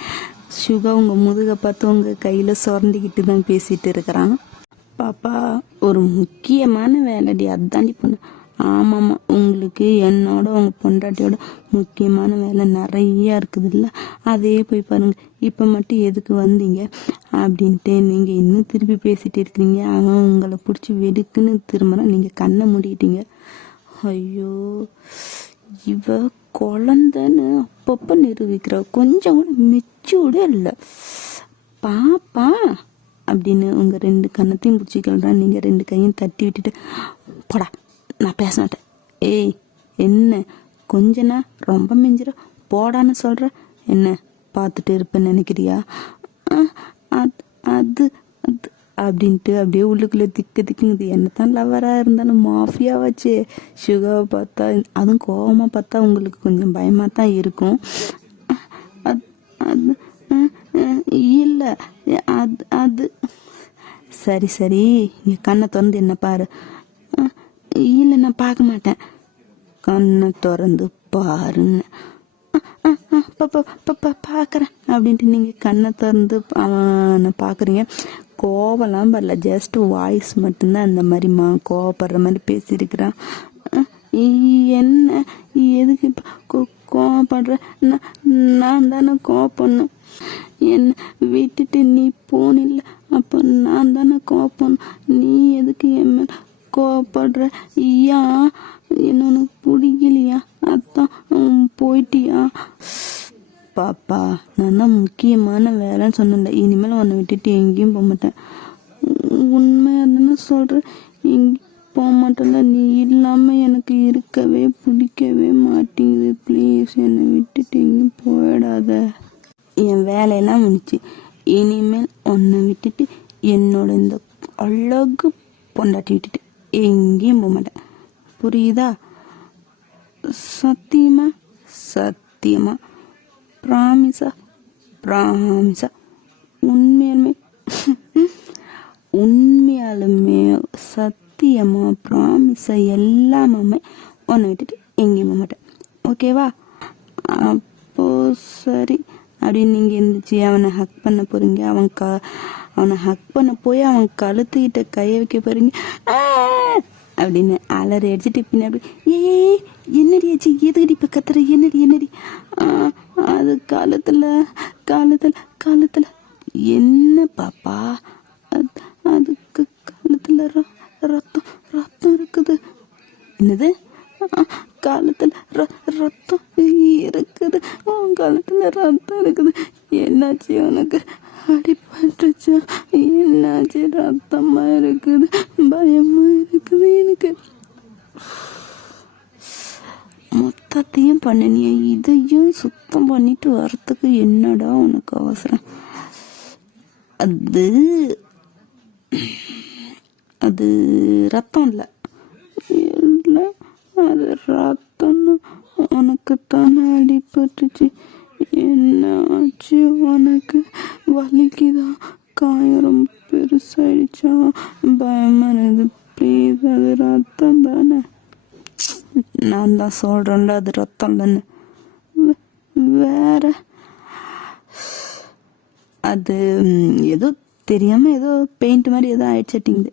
சுகா உங்கள் முதுகை பார்த்து உங்கள் கையில் சுரண்டிக்கிட்டு தான் பேசிகிட்டு இருக்கிறான். பாப்பா, ஒரு முக்கியமான வேலைடி, அதாண்டி பொண்ணு. ஆமாம்மா, உங்களுக்கு என்னோட உங்கள் பொண்டாட்டியோட முக்கியமான வேலை நிறையா இருக்குது இல்லை, அதே போய் பாருங்கள். இப்போ மட்டும் எதுக்கு வந்தீங்க அப்படின்ட்டு நீங்கள் இன்னும் திருப்பி பேசிகிட்டு இருக்கிறீங்க. அவன் உங்களை பிடிச்சி வெடுக்குன்னு திரும்புகிறான், நீங்கள் கண்ணை மூடிக்கிட்டீங்க. ஐயோ, இவ குழந்தைன்னு அப்பப்போ நிரூபிக்கிற, கொஞ்சம் கூட மெச்சூர்டே இல்லை. பாப்பா அப்படின்னு உங்கள் 2 கண்ணத்தையும் பிடிச்சிக்கலாம். நீங்கள் 2 கையும் தட்டி விட்டுட்டு போடா நான் பேச மாட்டேன். ஏய் என்ன கொஞ்சனா ரொம்ப மிஞ்சிர போடான்னு சொல்கிற, என்ன பார்த்துட்டு இருப்பேன்னு நினைக்கிறியா? அது அது அது அப்படின்ட்டு அப்படியே உள்ளுக்குள்ளே திக்குங்குது. என்ன தான் லவராக இருந்தாலும் மாஃபியா வச்சு சுகாவை பார்த்தா, அதுவும் கோபமாக பார்த்தா உங்களுக்கு கொஞ்சம் பயமாக தான் இருக்கும். அது அது இல்லை அது அது சரி சரி, நீ கண்ணை திறந்து என்ன பாரு. இல்லை நான் பார்க்க மாட்டேன். கண்ணை திறந்து பாருன்னு பார்க்குறேன் அப்படின்ட்டு நீங்கள் கண்ணை திறந்து அவனை பார்க்குறீங்க. கோவம்லாம் வரல, ஜஸ்ட் வாய்ஸ் மட்டும்தான் அந்த மாதிரி கோவப்படுற மாதிரி பேசியிருக்கிறான். என்ன எதுக்கு இப்போ கோவப்படுற? நான் தானே கோவப்படணும். என்ன விட்டுட்டு நீ போனில்ல, அப்போ நான் தானே கோவப்படணும். நீ எதுக்கு என் மேல் கோவப்படுற? ஏன் என்ன பிடிக்கலையா? அதான் போயிட்டியா? பாப்பா நான் தான் முக்கியமான வேலைன்னு சொன்னேன்ல, இனிமேல் உன்னை விட்டுட்டு எங்கேயும் போக மாட்டேன். உண்மையாக தானே சொல்கிறேன், எங்கேயும் போக மாட்டேன்ல. நீ இல்லாமல் எனக்கு இருக்கவே பிடிக்கவே மாட்டேங்குது. ப்ளீஸ் என்னை விட்டுட்டு எங்கேயும் போயிடாத. என் வேலையெல்லாம் முடிச்சு, இனிமேல் உன்னை விட்டுட்டு என்னோட இந்த அழகு பொண்டாட்டி விட்டுட்டு எங்கேயும் போக மாட்டேன். புரியுதா? சத்தியமா சத்தியமா ப்ராமிஸா ப்ராமிஸா உண்மையாலுமே உண்மையாலுமே சத்தியமா ப்ராமிஸா எல்லாமே உன்னை விட்டுட்டு எங்கேயும் போக மாட்டேன். ஓகேவா? அப்போ சரி அப்படின்னு நீங்கள் இருந்துச்சு அவனை ஹக் பண்ண போகிறீங்க. அவனை ஹக் பண்ண போய் அவன் கழுத்துக்கிட்ட கையை வைக்க போகிறீங்க அப்படின்னு அலறி அடிச்சுட்டு பின்னாடி, என்னடி ஆச்சு, எதுக்கடி இப்போ கத்துற, என்னடி அது காலத்தில் என்ன பாப்பா, அதுக்கு காலத்தில் ரத்தம் இருக்குது. என்னது? காலத்தில் ரத்தம் இருக்குது, உன் காலத்தில் ரத்தம் இருக்குது. என்னாச்சு உனக்கு? அடிபட்டுச்சா? என்னாச்சு? ரத்தமா இருக்குது, பயமா இருக்குது எனக்கு. மொத்தத்தையும் பண்ணினிய, இதையும் சுத்தம் பண்ணிட்டு வரத்துக்கு என்னடா உனக்கு அவசரம்? அது ரத்தம் இல்லை, அது ரத்தம்னு உனக்கு தானே அடிபட்டுச்சு. என்ன ஆச்சு உனக்கு? வலிக்குதா? காயம் ரொம்ப பெருசாயிடுச்சா? பயமா இருக்குது. ப்ளீஸ், அது ரத்தம் தானே. நான் தான் சொல்கிறேன்ல அது ரத்தம் இல்லைன்னு. வேற அது ஏதோ தெரியாமல் ஏதோ பெயிண்ட் மாதிரி ஏதோ ஆயிடுச்சட்டிங்குது.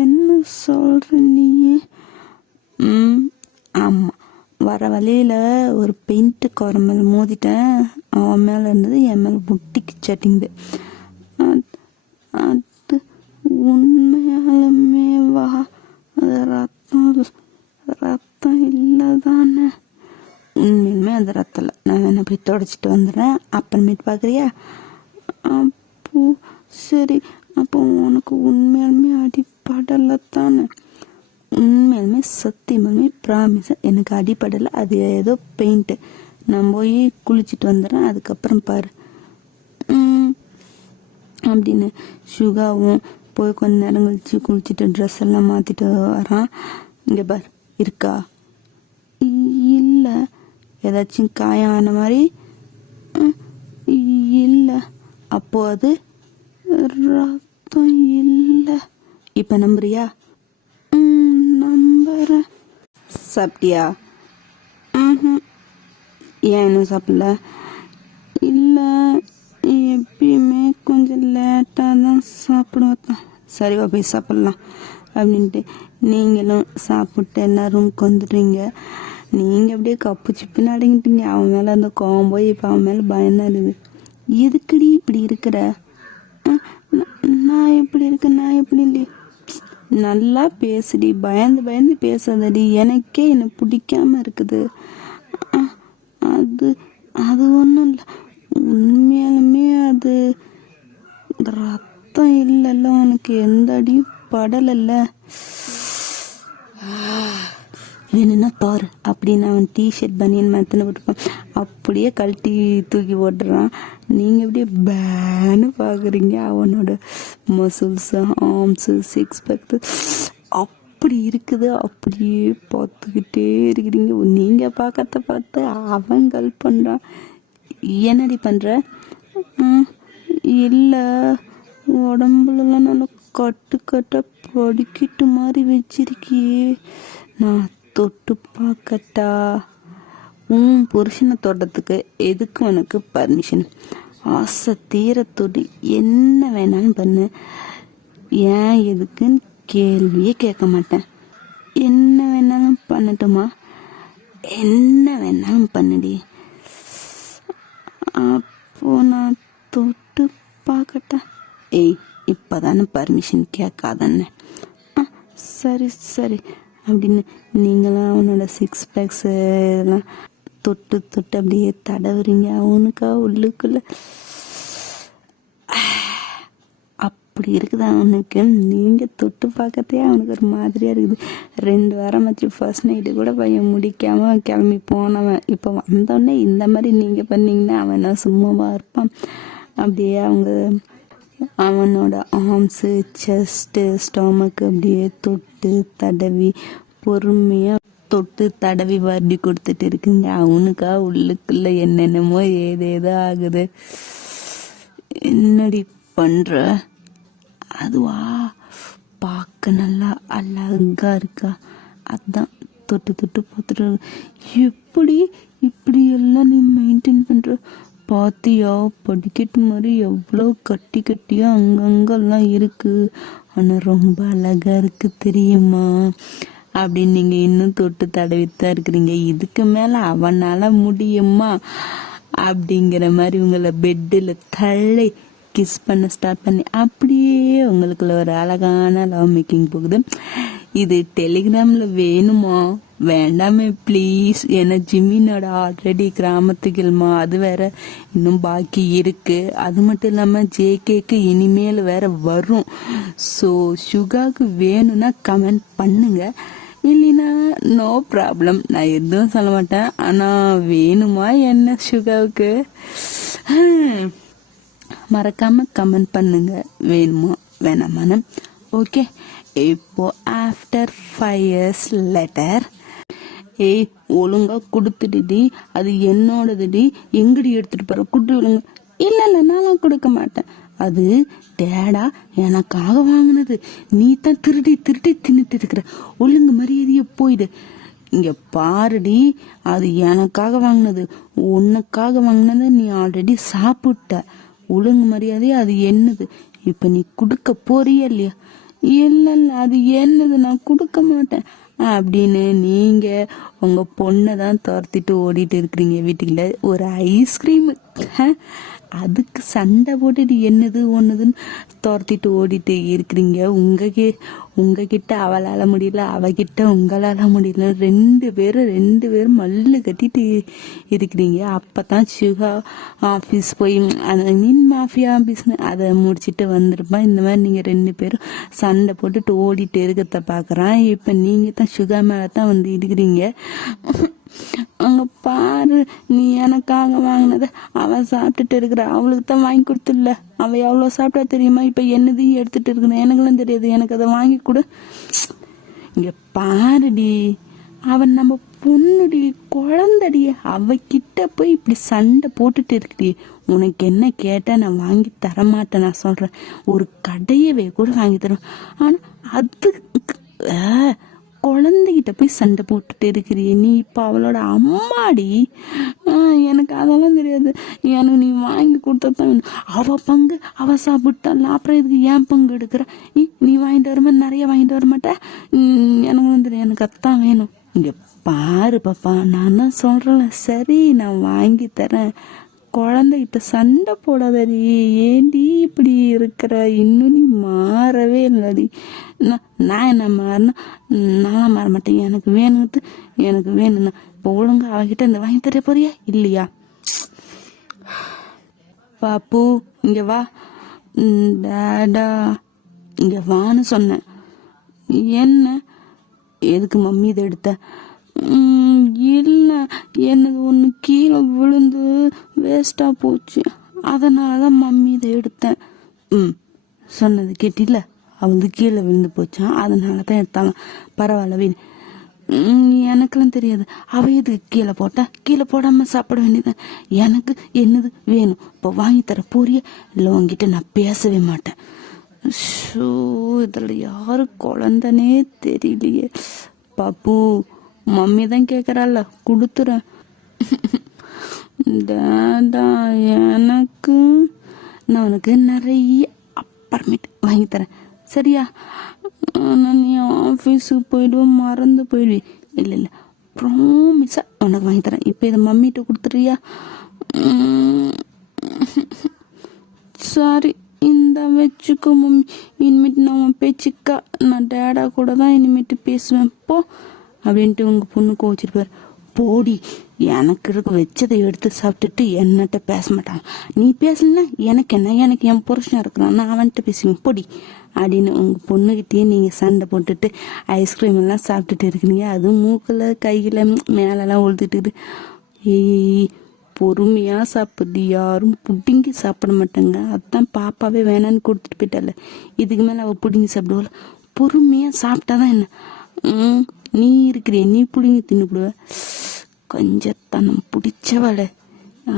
என்ன சொல்கிற நீ? ஆமாம், வர வழியில் ஒரு பெயிண்ட்டு குறை மேலே மோதிட்டேன். அவன் மேலே இருந்தது என் மேலே முட்டிக்கு சட்டிங்குது. அது உண்மையாலுமே வா, அது ரத்தம் இல்லை தானே? உண்மையுமே அது ரத்தம் இல்லை. நான் வேணா போய் தொடச்சிட்டு வந்துடுறேன், அப்புறமேட்டு பார்க்குறியா? அப்போ சரி, அப்போ உனக்கு உண்மையாலுமே அடிப்படலை தானே? உண்மையாலுமே சத்தியமாலுமே ப்ராமிஸாக எனக்கு அடிப்படலை. அது ஏதோ பெயிண்ட்டு. நான் போய் குளிச்சுட்டு வந்துடுறேன், அதுக்கப்புறம் பாரு அப்படின்னு சுகாவும் போய் கொஞ்ச நேரம் கழிச்சு குளிச்சுட்டு ட்ரெஸ் எல்லாம் மாற்றிட்டு வரான். இங்கே பார், இருக்கா? இல்லை. ஏதாச்சும் காயம் ஆன மாதிரி? இல்லை. அப்போ அது ரத்தம் இல்லை. இப்போ நம்புறியா? நம்புறேன். சாப்பிட்டியா? ஏன் இன்னும் சாப்பிடல? இல்லை, எப்பயுமே கொஞ்சம் லேட்டாக தான் சாப்பிடுவேன். சரிவா, போய் சாப்பிட்லாம் அப்படின்ட்டு நீங்களும் சாப்பிட்டு எல்லாம் ரூமுக்கு வந்துடுறீங்க. நீங்கள் அப்படியே கப்பு சிப்புன்னு அடங்கிட்டீங்க. அவன் மேலே அந்த கோவம் போய் இப்போ அவன் மேலே பயந்தான் இருக்குது. எதுக்குடி இப்படி இருக்கிற? நான் எப்படி இருக்கேன்? நான் எப்படி இல்லையே? நல்லா பேசுடி, பயந்து பேசாதடி. எனக்கே என்னை பிடிக்காம இருக்குது. அது ஒன்றும் இல்லை. உண்மையாலுமே அது இந்த ரத்தம் இல்லைல்ல, உனக்கு எந்த அடியும் படலைல்ல. வேணும்னா பாரு அப்படின்னு அவன் டிஷர்ட் பனியன் மாத்தின போட்டுப்பான். அப்படியே கழட்டி தூக்கி போட்டுறான். நீங்கள் அப்படியே பேன்னு பார்க்குறீங்க. அவனோட மசில்ஸு, ஆர்ம்ஸு, சிக்ஸ் பேக்கு அப்படி இருக்குது. அப்படியே பார்த்துக்கிட்டே இருக்கிறீங்க. நீங்கள் பார்க்கறத பார்த்து அவன் கல் பண்ணுறான். என்னடி பண்ணுற? இல்லை, உடம்புலலாம் நல்லா கட்டு கட்டாக படிக்கிட்டு மாதிரி வச்சிருக்கியே, நான் தொட்டு பார்க்கட்டா? புருஷனை தொட்டத்துக்கு எதுக்கு உனக்கு பர்மிஷன்? ஆசை தீர தொட்டு என்ன வேணாலும் பண்ணு. ஏன் எதுக்குன்னு கேள்வியே கேட்க மாட்டேன். என்ன வேணாலும் பண்ணட்டுமா? என்ன வேணாலும் பண்ணுடி. அப்போ நான் தொட்டு பார்க்கட்டா? ஏய், இப்போதானே பர்மிஷன் கேட்காதண்ணே. சரி சரி அப்படின்னு நீங்களாம் அவனோட சிக்ஸ் பேக்ஸ் இதெல்லாம் தொட்டு தொட்டு அப்படியே தடவுறீங்க. அவனுக்கா உள்ளுக்குள்ள அப்படி இருக்குது அவனுக்கு. நீங்கள் தொட்டு பார்க்கறதே அவனுக்கு ஒரு மாதிரியாக இருக்குது. 2 வாரமாச்சு ஃபர்ஸ்ட் நைட்டு கூட பையன் முடிக்காமல் கிளம்பி போனவன். இப்போ வந்தோடனே இந்த மாதிரி நீங்கள் பண்ணீங்கன்னா அவன் சும்மாவாக இருப்பான். அப்படியே அவனோட ஆர்ம்ஸு, செஸ்ட்டு, ஸ்டொமக்கு அப்படியே தொட்டு தடவி பொறுமையாக தொட்டு தடவி வருடி கொடுத்துட்டு இருக்குங்க. அவனுக்கா உள்ளுக்குள்ள என்னென்னமோ ஏதேதோ ஆகுது. என்னடி பண்ணுற? அதுவா, பார்க்க நல்லா அழகா இருக்கா, அதான் தொட்டு தொட்டு பார்த்துட்டு. இப்படி எல்லாம் நீ மெயின்டைன் பண்ணுற? பாத்தியா, படிக்கட்டு மாதிரி எவ்வளோ கட்டி கட்டியாக அங்கங்கெல்லாம் இருக்குது. ஆனால் ரொம்ப அழகாக இருக்குது தெரியுமா அப்படின்னு நீங்கள் இன்னும் தொட்டு தடவித்தான் இருக்கிறீங்க. இதுக்கு மேலே அவனால் முடியுமா அப்படிங்கிற மாதிரி உங்களை பெட்டில் தள்ளி கிஸ் பண்ண ஸ்டார்ட் பண்ணி அப்படியே உங்களுக்குள்ள ஒரு அழகான லவ் மேக்கிங் போகுது. இது டெலிகிராமில் வேணுமா? வேண்டாமே ப்ளீஸ். ஏன்னா ஜிம்மினோட ஆல்ரெடி கிராமத்துக்குமா அது வேற இன்னும் பாக்கி இருக்கு. அது மட்டும் இல்லாமல் ஜேகேக்கு இனிமேல் வேற வரும். ஸோ சுகாவுக்கு வேணும்னா கமெண்ட் பண்ணுங்க, இல்லைன்னா நோ ப்ராப்ளம், நான் எதுவும் சொல்ல மாட்டேன். ஆனால் வேணுமா என்ன சுகாவுக்கு? மறக்காம கமெண்ட் பண்ணுங்க, வேணுமா வேணாமான்னு. ஓகே, இப்போ ஆஃப்டர் 5 years லெட்டர். ஏய், ஒழுங்கா கொடுத்துடுடி, அது என்னோடதுடி, எங்கடி எடுத்துட்டு போற, குட்டு ஒழுங்க. இல்லை நானும் கொடுக்க மாட்டேன், அது டேடா எனக்காக வாங்கினது, நீ தான் திருடி திருடி தின்னுட்டு இருக்கிற, ஒழுங்கு மரியாதைய போயிடு. இங்க பாருடி, அது எனக்காக வாங்கினது, உனக்காக வாங்கினது நீ ஆல்ரெடி சாப்பிட்ட, ஒழுங்கு மரியாதையா அது என்னது, இப்ப நீ கொடுக்க போறியா இல்லையா? இல்லை அது என்னது, நான் கொடுக்க மாட்டேன் அப்படின்னு நீங்க உங்க பொண்ணை தான் துரத்திட்டு ஓடிட்டு இருக்கிறீங்க வீட்டுக்குள்ள. ஒரு ஐஸ்கிரீம் அதுக்கு சண்டை போட்டுட்டு என்னது ஒண்ணுதுன்னு துரத்திட்டு ஓடிட்டு இருக்கிறீங்க. உங்ககிட்ட அவளால முடியல, அவகிட்ட உங்களால முடியல, ரெண்டு பேரும் மல்லு கட்டிட்டு இருக்கிறீங்க. அப்பதான் சுகா ஆஃபீஸ் போய் மீன் மாஃபியா ஆஃபீஸ்னு அதை முடிச்சுட்டு வந்திருப்பான். இந்த மாதிரி நீங்க 2 பேரும் சண்டை போட்டுட்டு ஓடிட்டு இருக்கிறத பாக்குறான். இப்ப நீங்க தான் சுகா மேலதான் வந்து இருக்கிறீங்க. அங்க பாரு, நீ எனக்காக வாங்கினத அவ சாப்பிட்டுட்டு இருக்கிற, அவளுக்கு தான் வாங்கி கொடுத்துல, அவ எவ்வளவு சாப்பிட்டா தெரியுமா? இப்ப என்னதையும் எடுத்துட்டு இருக்கணும், எனக்குலாம் தெரியாது, எனக்கு அதை வாங்கி கொடு. இங்க பாருடி, அவன் நம்ம பொண்ணுடி, குழந்தடி, அவகிட்ட போய் இப்படி சண்டை போட்டுட்டு இருக்கடி. உனக்கு என்ன கேட்டா நான் வாங்கி தரமாட்டேன், நான் சொல்றேன், ஒரு கடையவே கூட வாங்கி தருவேன். ஆனா அது குழந்தைகிட்ட போய் சண்டை போட்டுட்டு இருக்கிறீ நீ. இப்போ அவளோட அம்மாடி, எனக்கு அதெல்லாம் தெரியாது, எனக்கு நீ வாங்கி கொடுத்ததான் வேணும். அவ பங்கு அவ சாப்பிட்டாள், அப்புறம் இதுக்கு ஏன் பங்கு எடுக்கிற? நீ வாங்கிட்டு வரமா, நிறைய வாங்கிட்டு வர மாட்டேன், எனக்கு தெரியும், எனக்கு அத்தான் வேணும். இங்க பாரு பாப்பா, நான் தான் சொல்றேன்ல, சரி நான் வாங்கி தரேன், குழந்தைகிட்ட சண்டை போடாதடி, ஏண்டி இப்படி இருக்கிற, இன்னும் நீ மாறவே இல்லடி. நான் என்ன மாறினா? நான் மாற மாட்டேன், எனக்கு வேணும்னா இப்போ ஒழுங்கா அவகிட்ட இந்த வாங்கி தர போறியா இல்லையா? பாப்பு இங்க வா. டேடா இங்க வான்னு சொன்னேன். என்ன, எதுக்கு மம்மி இதை எடுத்த? இல்லை, எனக்கு ஒன்று கீழே விழுந்து வேஸ்ட்டாக போச்சு, அதனால தான் மம்மி இதை எடுத்தேன். சொன்னது கேட்டில்ல, அவளுக்கு கீழே விழுந்து போச்சான், அதனால தான் எடுத்தாலும். பரவாயில்ல வீடு. எனக்கெல்லாம் தெரியாது, அவ எதுக்கு கீழே போட்டா, கீழே போடாமல் சாப்பிட வேண்டியதான். எனக்கு என்னது வேணும் இப்போ வாங்கி தர போறிய, இல்லை உங்ககிட்ட நான் பேசவே மாட்டேன். ஷோ, இதில் யாரு குழந்தனே தெரியலையே. பாப்பு, மம்மி தான் கேட்குறாள், கொடுத்துறேன். டேடா, எனக்கு நான் உனக்கு நிறைய அப்புறமேட்டு வாங்கி தரேன், சரியா? ஆனால் நீ ஆஃபீஸுக்கு போயிடுவோம், மறந்து போயிடுவி. இல்லை இல்லை, ப்ராமிஸாக உனக்கு வாங்கி தரேன். இப்போ இதை மம்மிகிட்ட கொடுத்துறியா? சாரி, இந்த வச்சுக்கோ மம்மி, இனிமேட்டு நான் உன் பேச்சுக்கா, நான் டேடா கூட தான் இனிமேட்டு பேசுவேன் போ அப்படின்ட்டு உங்கள் பொண்ணு கோச்சிருப்பார். போடி, எனக்கு இருக்க வச்சதை எடுத்து சாப்பிட்டுட்டு என்னட்ட பேச மாட்டாங்க. நீ பேசலன்னா எனக்கு என்ன, எனக்கு என் புருஷன் இருக்கிறான், நான் அவன்கிட்ட பேசுவேன் பொடி அப்படின்னு உங்கள் பொண்ணுக்கிட்டேயே நீங்கள் சண்டை போட்டுட்டு ஐஸ்கிரீம் எல்லாம் சாப்பிட்டுட்டு இருக்கிறீங்க. அதுவும் மூக்கில் கையில் மேலெல்லாம் உழுதுட்டு. ஏய், பொறுமையாக சாப்பிட்றது, யாரும் புடிங்கி சாப்பிட மாட்டாங்க. அதுதான் பாப்பாவே வேணான்னு கொடுத்துட்டு போயிட்டால, இதுக்கு மேலே அவள் புடிங்கி சாப்பிடுவாள். பொறுமையாக சாப்பிட்டாதான் என்ன. நீ இருக்கிறிய, நீ புடிங்கி தின்னுப்பிடுவ. கொஞ்சத்தனம் பிடிச்சவளை,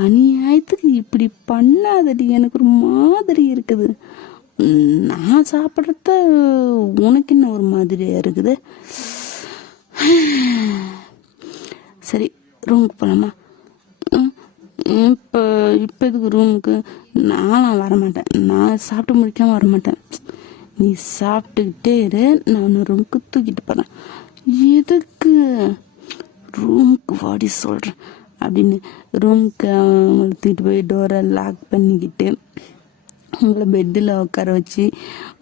அநியாயத்துக்கு இப்படி பண்ணாதடி, எனக்கு ஒரு மாதிரி இருக்குது. நான் சாப்பிட்றத உனக்கு என்ன ஒரு மாதிரியா இருக்குது? சரி, ரூமுக்கு போகலாமா? இப்போ எதுக்கு ரூமுக்கு? நான் வரமாட்டேன், நான் சாப்பிட்டு முடிக்காமல் வரமாட்டேன். நீ சாப்பிட்டுக்கிட்டே இரு, நான் ரூமுக்கு தூக்கிட்டு போகிறேன். எதுக்கு? ரூமுக்கு வாடி சொல்கிறேன் அப்படின்னு ரூமுக்கு அவங்கள தூக்கிட்டு போய் டோரை லாக் பண்ணிக்கிட்டு உங்களை பெட்டில் உட்கார வச்சு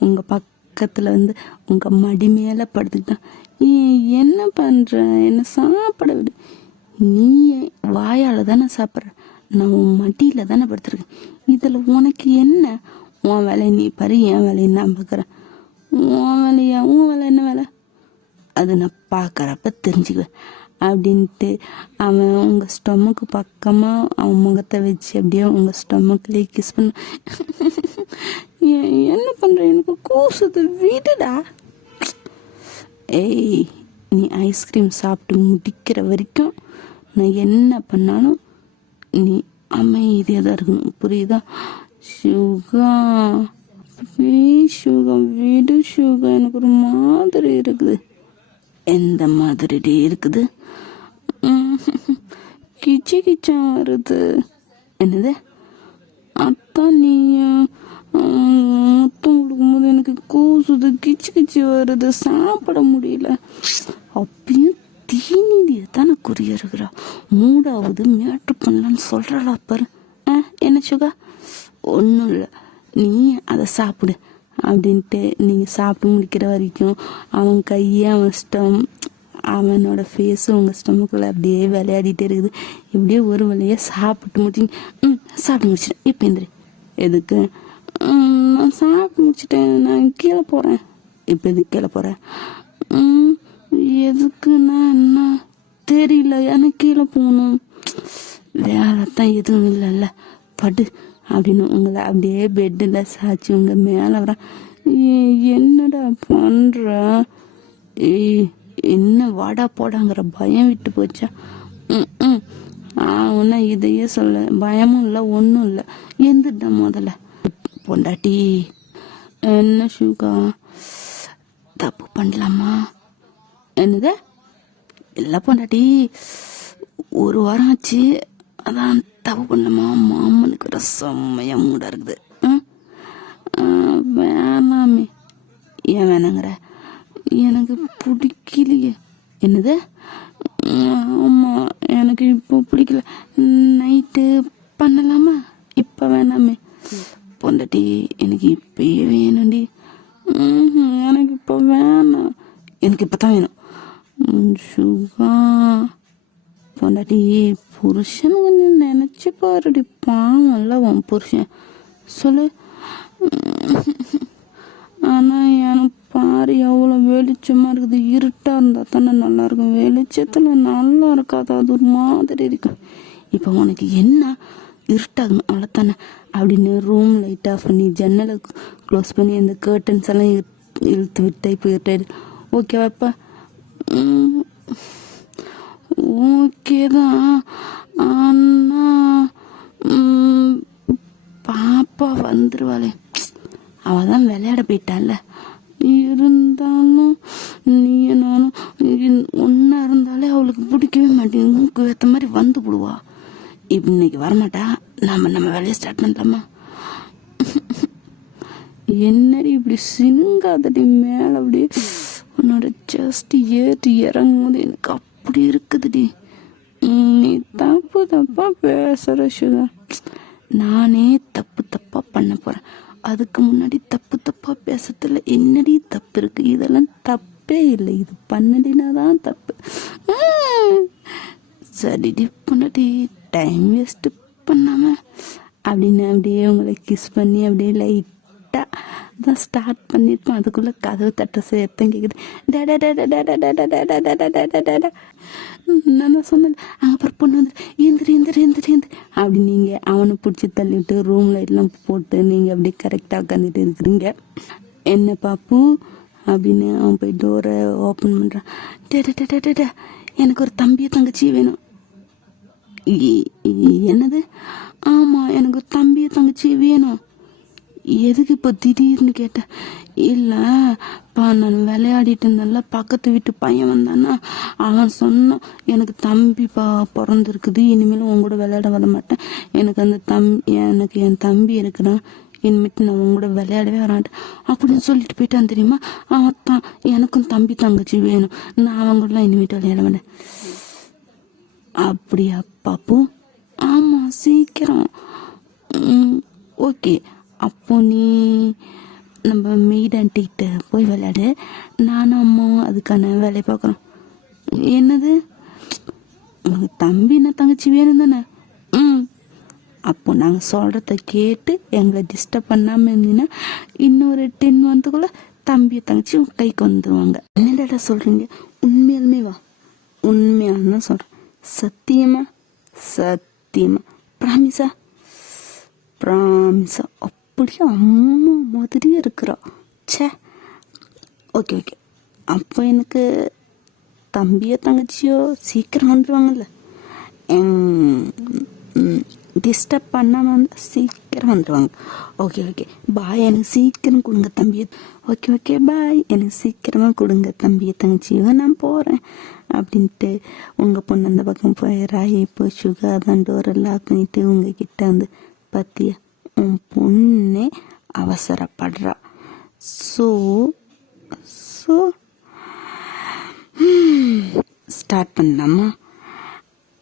உங்கள் பக்கத்தில் வந்து உங்கள் மடி மேலே படுத்துக்கிட்டான். என்ன பண்ணுற, என்ன சாப்பிட விடு. நீ வாயால் தானே சாப்பிட்ற, நான் உன் மடியில் தானே படுத்துருக்கேன். இதில் உனக்கு என்ன? உன் வேலையை நீ பாரு, என் வேலையை நான் பார்க்குறேன். உன் வேலையா? உன் வேலை என்ன வேலை? அது நான் பார்க்குறப்ப தெரிஞ்சுக்குவேன் அப்படின்ட்டு அவன் உங்கள் ஸ்டொமக்கு பக்கமாக அவன் முகத்தை வச்சு அப்படியே உங்கள் ஸ்டொமக்லேயே கிஸ் பண்ண. என்ன பண்ணுற, எனக்கு கூசுது, விடுடா. ஏய், நீ ஐஸ்கிரீம் சாப்பிட்டு முடிக்கிற வரைக்கும் நான் என்ன பண்ணாலும் நீ அமைதியாக தான் இருக்கணும், புரியுதா? சுகா, சுகா, விடு சுகா, எனக்கு ஒரு மாதிரி இருக்குது. எந்த மாதிரி இருக்குது? கிச்சு கிச்சா வருது. என்னது? அத்தான் நீ மொத்தம் கொடுக்கும்போது எனக்கு கூசுது, கிச்சு கிச்சு வருது, சாப்பிட முடியல. அப்பயும் தீனிதியை தானே குறிய இருக்கிறா, மூடாவது மேட்ரு பண்ணலான்னு சொல்கிறாளா பாரு. என்ன சுகா? ஒன்றும் இல்லை, நீ அதை சாப்பிடு அப்படின்ட்டு நீங்கள் சாப்பிட்டு முடிக்கிற வரைக்கும் அவன் கையை அவனோட ஃபேஸு உங்கள் ஸ்டொமக்கில் அப்படியே விளையாடிட்டே இருக்குது. இப்படியே ஒரு வழியாக சாப்பிட்டு முடிச்சிங்க. சாப்பிட்டு முடிச்சிட்டேன், இப்போ எந்திரி. எதுக்கு? நான் சாப்பிட்டு முடிச்சிட்டேன், நான் கீழே போகிறேன். இப்போ எதுக்கு கீழே போகிறேன்? எதுக்குன்னா என்ன தெரியல, எனக்கு கீழே போகணும், வேலை தான் எதுவும் இல்லைல்ல, படு அப்படின்னு உங்களை அப்படியே பெட்டில் சாய்ச்சி உங்கள் மேலே வர. என்னடா பண்ணுற? என்ன வாடா போடாங்கிற பயம் விட்டு போச்சா? ஒன்றும் இதையே சொல்ல, பயமும் இல்லை, ஒன்றும் இல்லை. எந்திரிட்ட முதல்ல. பொண்டாட்டி. என்ன சுகா, தப்பு பண்ணலாமா? என்னது? இல்லை பொண்டாட்டி, ஒரு வாரம் ஆச்சு, அதான் தப்பு பண்ணலாமா? மாமனுக்கு ஒரு செம்மையாக மூடாக இருக்குது. வேணாமே. ஏன் வேணாங்கிற? எனக்கு பிடிக்கலையே. என்னது? ஆமாம், எனக்கு இப்போ பிடிக்கல, நைட்டு பண்ணலாமா? இப்போ வேணாமே. பொண்டாட்டி, எனக்கு இப்பயே வேணும்டி. எனக்கு இப்போ வேணாம், எனக்கு இப்போ தான் வேணும். சுகா, பொண்டாட்டி, புருஷன் கொஞ்சம் நினச்சி பாருடி, பாவம்ல உன் புருஷன். சொல்லு. ஆனால் எனக்கு பாரு எவ்வளோ வெளிச்சமாக இருக்குது. இருட்டாக இருந்தால் தானே நல்லாயிருக்கும், வெளிச்சத்தில் நல்லா இருக்காது, அது ஒரு மாதிரி இருக்கும். இப்போ உனக்கு என்ன இருட்டாகணும் அவ்வளோத்தானே அப்படின்னு ரூம் லைட் ஆஃப் பண்ணி ஜன்னலை க்ளோஸ் பண்ணி அந்த கர்டன்ஸ் எல்லாம் இழுத்து விட்டு இப்போ இருட்டாயிடு. ஓகேவாப்பா? ஓகே தான். ஆனால் பாப்பா வந்துருவாளே, அவள் தான் விளையாட போயிட்டால. இருந்தாலும் நீ நானும் ஒன்றா இருந்தாலே அவளுக்கு பிடிக்கவே மாட்டேங்குது, ஏற்ற மாதிரி வந்து விடுவா. இன்னைக்கு வரமாட்டா, நம்ம வேலையை ஸ்டார்ட் பண்ணலாமா? என்னடி இப்படி சினுங்காதடி மேலே அப்படியே உன்னோட ஜஸ்ட் ஏறி இறங்கும் போது எனக்கு அப்படி இருக்குதுடி. நீ தப்பா பேசுகிற சுகா. நானே தப்பா பண்ண போகிறேன், அதுக்கு முன்னாடி தப்பா பேசுறதுல என்னடி தப்பு இருக்கு? இதெல்லாம் தப்பே இல்லை, இது பண்ணலினா தான் தப்பு. சரிடி பொண்ணாடி, டைம் வேஸ்ட்டு பண்ணாம அப்படின்னு அப்படியே உங்களை கிஸ் பண்ணி அப்படியே லைட்டாக தான் ஸ்டார்ட் பண்ணியிருப்பேன். அதுக்குள்ளே கதவு தட்ட சேர்த்தம் கேட்குது. நான் தான் சொன்னேன், அப்புறம் பொண்ணு வந்து எந்திரி அப்படி நீங்கள் அவனை பிடிச்சி தள்ளிவிட்டு ரூம் லைட்லாம் போட்டு நீங்கள் அப்படியே கரெக்டாக உட்காந்துட்டு இருக்கிறீங்க. என்ன பாப்பு அப்படின்னு அவன் போய் டோரை ஓப்பன் பண்ணுறான். டே எனக்கு ஒரு தம்பியை தங்கச்சி வேணும். என்னது? ஆமாம், எனக்கு ஒரு தம்பியை தங்கச்சி வேணும். எதுக்கு இப்போ திடீர்னு கேட்டேன்? இல்லைப்பா, நான் விளையாடிட்டு இருந்தேன்ல, பக்கத்து வீட்டு பையன் வந்தானா, அவன் சொன்னான் எனக்கு தம்பிப்பா பிறந்திருக்குது, இனிமேலும் உன் கூட விளையாட வர மாட்டேன், எனக்கு என் தம்பி இருக்கிறான், இனிமேட்டு நான் உன் கூட விளையாடவே வரமாட்டேன் அப்படின்னு சொல்லிட்டு போயிட்டான் தெரியுமா? அவன் எனக்கும் தம்பி தங்கச்சி வேணும், நான் அவங்க கூடலாம் இனிமேட்டு விளையாட மாட்டேன். அப்படியா பாப்பு? ஆமாம், சீக்கிரம். ஓகே, அப்போ நீ நம்ம மெய்ட் ஆண்டிகிட்ட போய் விளையாடு, நானும் அம்மாவும் அதுக்கான வேலையை பார்க்குறோம். என்னது? உனக்கு தம்பின்னா தங்கச்சி வேணும் தானே? அப்போ நாங்கள் சொல்கிறத கேட்டு எங்களை டிஸ்டர்ப் பண்ணாமல் இருந்தீங்கன்னா இன்னொரு 10 மந்த்துக்குள்ளே தம்பியை தங்கச்சி உங்கள் கைக்கு வந்துடுவாங்க. என்னடா சொல்கிறீங்க? உண்மையாலுமே வா, உண்மையாலும் தான் சொல்கிறேன். சத்தியமா? ப்ராமிஸா? அப்படியே அம்மா மாதிரியே இருக்கிறா. சே, ஓகே அப்போ எனக்கு தம்பியோ தங்கச்சியோ சீக்கிரம் வந்துடுவாங்கல்ல, டிஸ்டர்ப் பண்ணாமல் வந்து சீக்கிரம் வந்துடுவாங்க. ஓகே பாய், எனக்கு சீக்கிரம் கொடுங்க தம்பியை. ஓகே பாய், எனக்கு சீக்கிரமாக கொடுங்க தம்பியை தங்கச்சியோ, நான் போகிறேன் அப்படின்ட்டு உங்கள் பொண்ணு அந்த பக்கம் போயிடறா. இப்போ சுகா தான் டோரை லாக் பண்ணிட்டு உங்ககிட்ட வந்து, பத்தியா உன் பொண்ணே அவசரப்படுறா, ஸோ ஸ்டார்ட் பண்ணலாமா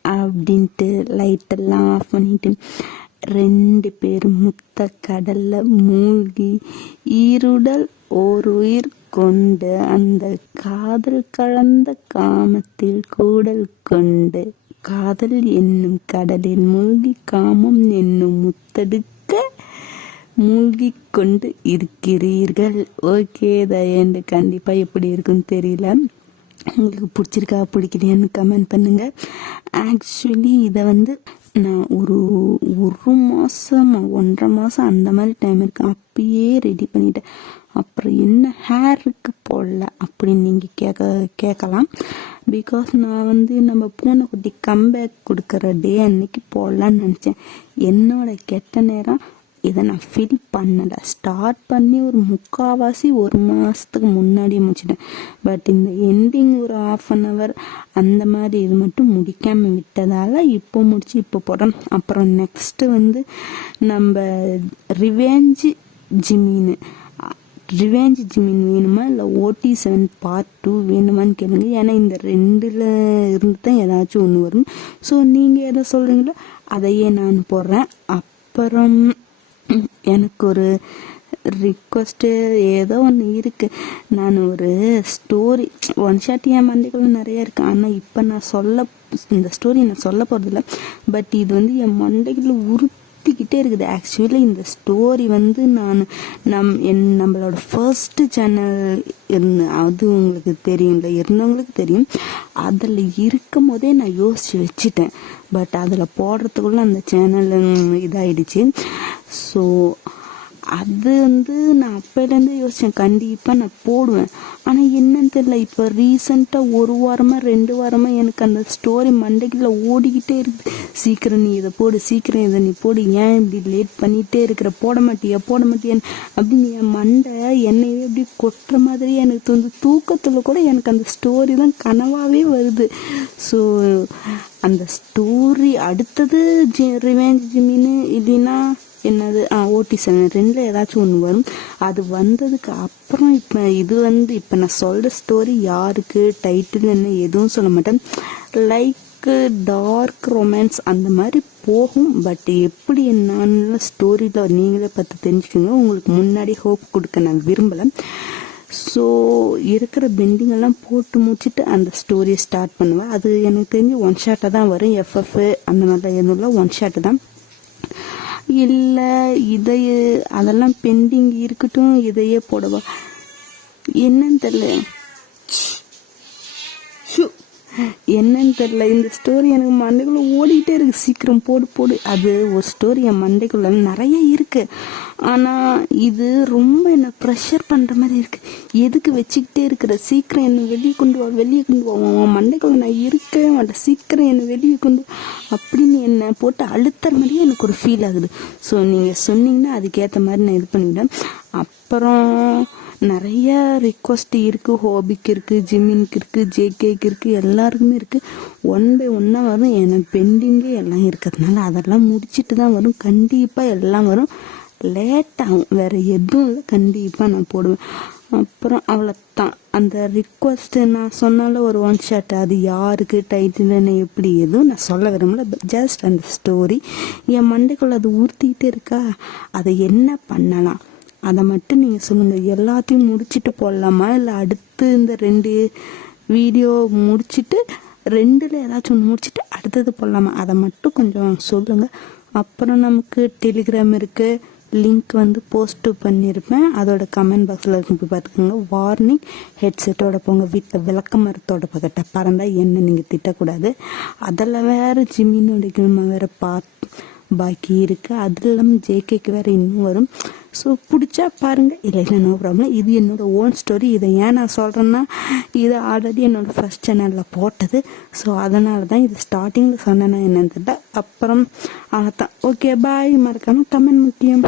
அப்படின்ட்டு லைட்டெல்லாம் ஆஃப் பண்ணிட்டு 2 பேரும் முத்த கடலில் மூழ்கி ஈருடல் ஓர் உயிர் கொண்டு அந்த காதல் கலந்த காமத்தில் கூடல் கொண்டு காதல் என்னும் கடலில் மூழ்கி காமம் என்னும் முத்தெடுக்க மூழ்கி கொண்டு இருக்கிறீர்கள். ஓகே தயண்டு, கண்டிப்பாக எப்படி இருக்குன்னு தெரியல, உங்களுக்கு பிடிச்சிருக்கா பிடிக்கலையான்னு கமெண்ட் பண்ணுங்கள். ஆக்சுவலி இதை வந்து நான் ஒரு 1 மாதம் 1.5 மாதம் அந்த மாதிரி டைம் இருக்கு, அப்பயே ரெடி பண்ணிட்டேன். அப்புறம் என்ன ஹேருக்கு போடல அப்படின்னு நீங்கள் கேட்கலாம். பிகாஸ் நான் வந்து நம்ம பூனைக்குட்டி கம்பேக் கொடுக்குற டே அன்னைக்கு போடலான்னு நினச்சேன். என்னோட கெட்ட நேரம் இதை நான் ஃபில் பண்ணலை, ஸ்டார்ட் பண்ணி ஒரு 1 மாதத்துக்கு முன்னாடியே முடிச்சிட்டேன். பட் இந்த எண்டிங் ஒரு 1/2 hour அந்த மாதிரி இது மட்டும் முடிக்காமல் விட்டதால் இப்போ முடிச்சு இப்போ போடுறேன். அப்புறம் நெக்ஸ்ட்டு வந்து நம்ம ரிவெஞ்ச் ஜிமின் வேணுமா இல்லை OT7 Part 2 வேணுமான்னு கேளுங்க. ஏன்னா இந்த 2ல் இருந்து தான் ஏதாச்சும் ஒன்று வரும். ஸோ நீங்கள் எதை சொல்கிறீங்களோ அதையே நான் போடுறேன். அப்புறம் எனக்கு ஒரு ரிக்வஸ்ட்டு ஏதோ ஒன்று இருக்குது. நான் ஒரு ஸ்டோரி ஒன் ஷாட் என் மண்டைகளும் நிறைய இருக்குது, ஆனால் இப்போ இந்த ஸ்டோரி நான் சொல்ல போகிறதில்ல. பட் இது வந்து என் மண்டைகளில் உறுத்திக்கிட்டே இருக்குது. ஆக்சுவலி இந்த ஸ்டோரி வந்து நம்மளோட ஃபர்ஸ்ட் சேனல் அது உங்களுக்கு தெரியும்ல, இருந்தவங்களுக்கு தெரியும். அதில் இருக்கும் போதே நான் யோசித்து வச்சுட்டேன். பட் அதில் போடுறதுக்குள்ள அந்த சேனல் இதாயிடுச்சு. ஸோ அது வந்து நான் அப்போலேருந்தே யோசித்தேன், கண்டிப்பாக நான் போடுவேன். ஆனால் என்னன்னு தெரியல, இப்போ ரீசெண்டாக 1 வாரமாக 2 வாரமாக எனக்கு அந்த ஸ்டோரி மண்டைக்குள்ள ஓடிக்கிட்டே இருக்குது. சீக்கிரம் நீ இதை போடு, சீக்கிரம் இதை நீ போடு, ஏன் இப்படி லேட் பண்ணிகிட்டே இருக்கிற, போட மாட்டியான்னு அப்படின்னு என் மண்டை என்னையே எப்படி கொட்டுற மாதிரியே எனக்கு தோணுது. தூக்கத்தில் கூட எனக்கு அந்த ஸ்டோரி தான் கனவாகவே வருது. ஸோ அந்த ஸ்டோரி அடுத்தது ரிவெஞ்ச் ஜிமின்னு இல்லைன்னா என்னது OT7 2ல் ஏதாச்சும் ஒன்று வரும். அது வந்ததுக்கு அப்புறம் இப்போ நான் சொல்கிற ஸ்டோரி யாருக்கு, டைட்டில் என்ன எதுவும் சொல்ல மாட்டேன். லைக் டார்க் ரொமான்ஸ் அந்த மாதிரி போகும். பட் எப்படி என்னன்னு ஸ்டோரியில் நீங்களே பார்த்து தெரிஞ்சுக்கோங்க. உங்களுக்கு முன்னாடி ஹோப் கொடுக்க நான் விரும்பலை. ஸோ இருக்கிற பெண்டிங்கெல்லாம் போட்டு முடிச்சுட்டு அந்த ஸ்டோரியை ஸ்டார்ட் பண்ணுவேன். அது எனக்கு தெரிஞ்சு 1 ஷாட்டாக தான் வரும். FF அந்த மாதிரிலாம் எதுவும் இல்லை, 1 ஷாட்டு தான். இல்லை அதெல்லாம் பெண்டிங் இருக்கட்டும், இதையே போடவா என்னன்னு தெரில. இந்த ஸ்டோரி எனக்கு மண்டைக்குள்ளே ஓடிக்கிட்டே இருக்குது. சீக்கிரம் போடு. அது ஒரு ஸ்டோரி என் மண்டைக்குள்ள நிறைய இருக்குது. ஆனால் இது ரொம்ப என்னை ப்ரெஷர் பண்ணுற மாதிரி இருக்குது. எதுக்கு வச்சுக்கிட்டே இருக்கிற, சீக்கிரம் என்னை வெளியே கொண்டு வா, உன் மண்டைக்குள்ள நான் இருக்கவே மாட்டேன், சீக்கிரம் என்னை வெளியே கொண்டு அப்படின்னு என்னை போட்டு அழுத்துற மாதிரியே எனக்கு ஒரு ஃபீல் ஆகுது. ஸோ நீங்கள் சொன்னீங்கன்னா அதுக்கேற்ற மாதிரி நான் இது பண்ணிவிட்டேன். அப்புறம் நிறைய ரிக்வஸ்ட் இருக்குது. ஹோபிக்கு இருக்குது, ஜிமினுக்கு இருக்குது, ஜேகேக்கு இருக்குது, எல்லாருக்குமே இருக்குது. 1 by 1 வரும். எனக்கு பெண்டிங்கே எல்லாம் இருக்கிறதுனால அதெல்லாம் முடிச்சுட்டு தான் வரும். கண்டிப்பாக எல்லாம் வரும். லேட் ஆகும், வேறு எதுவும் இல்லை. கண்டிப்பாக நான் போடுவேன். அப்புறம் அவ்வளோதான். அந்த ரிக்வஸ்ட்டு நான் சொன்னாலும் ஒரு 1 ஷாட், அது யாருக்கு, டைட்டில் என்ன, எப்படி எதுவும் நான் சொல்ல விரும்பல. ஜஸ்ட் அந்த ஸ்டோரி என் மண்டைக்குள்ள அது ஊற்றிக்கிட்டே இருக்கா. அதை என்ன பண்ணலாம் அதை மட்டும் நீங்கள் சொல்லுங்கள். எல்லாத்தையும் முடிச்சுட்டு போடலாமா, இல்லை அடுத்து இந்த 2 வீடியோ முடிச்சுட்டு 2ல் ஏதாச்சும் ஒன்று முடிச்சுட்டு அடுத்தது போடலாமா, அதை மட்டும் கொஞ்சம் சொல்லுங்கள். அப்புறம் நமக்கு டெலிகிராம் இருக்குது, லிங்க் வந்து போஸ்ட்டு பண்ணியிருப்பேன். அதோட கமெண்ட் பாக்ஸில் இருக்கும், போய் பார்த்துக்கோங்க. வார்னிங், ஹெட்செட்டோட போங்க. வீட்டில் விளக்க மரத்தோட பக்கத்தை பறந்தால் என்ன நீங்கள் திட்டக்கூடாது. அதில் வேறு ஜிமினோட கிழமை வேறு பாக்கி இருக்குது. அது இல்லாமல் ஜேகேக்கு வேறு இன்னும் வரும். ஸோ பிடிச்சா பாருங்கள், இல்லை நோ ப்ராப்ளம். இது என்னோடய ஓன் ஸ்டோரி. இதை ஏன் நான் சொல்கிறேன்னா, இது ஆல்ரெடி என்னோடய ஃபஸ்ட் சேனலில் போட்டது. ஸோ அதனால தான் இது ஸ்டார்டிங்கில் சொன்னேன்னா என்னன்னு தெரியல. அப்புறம் அதான். ஓகே, பாய். மறக்காமல் கமெண்ட் முக்கியம்.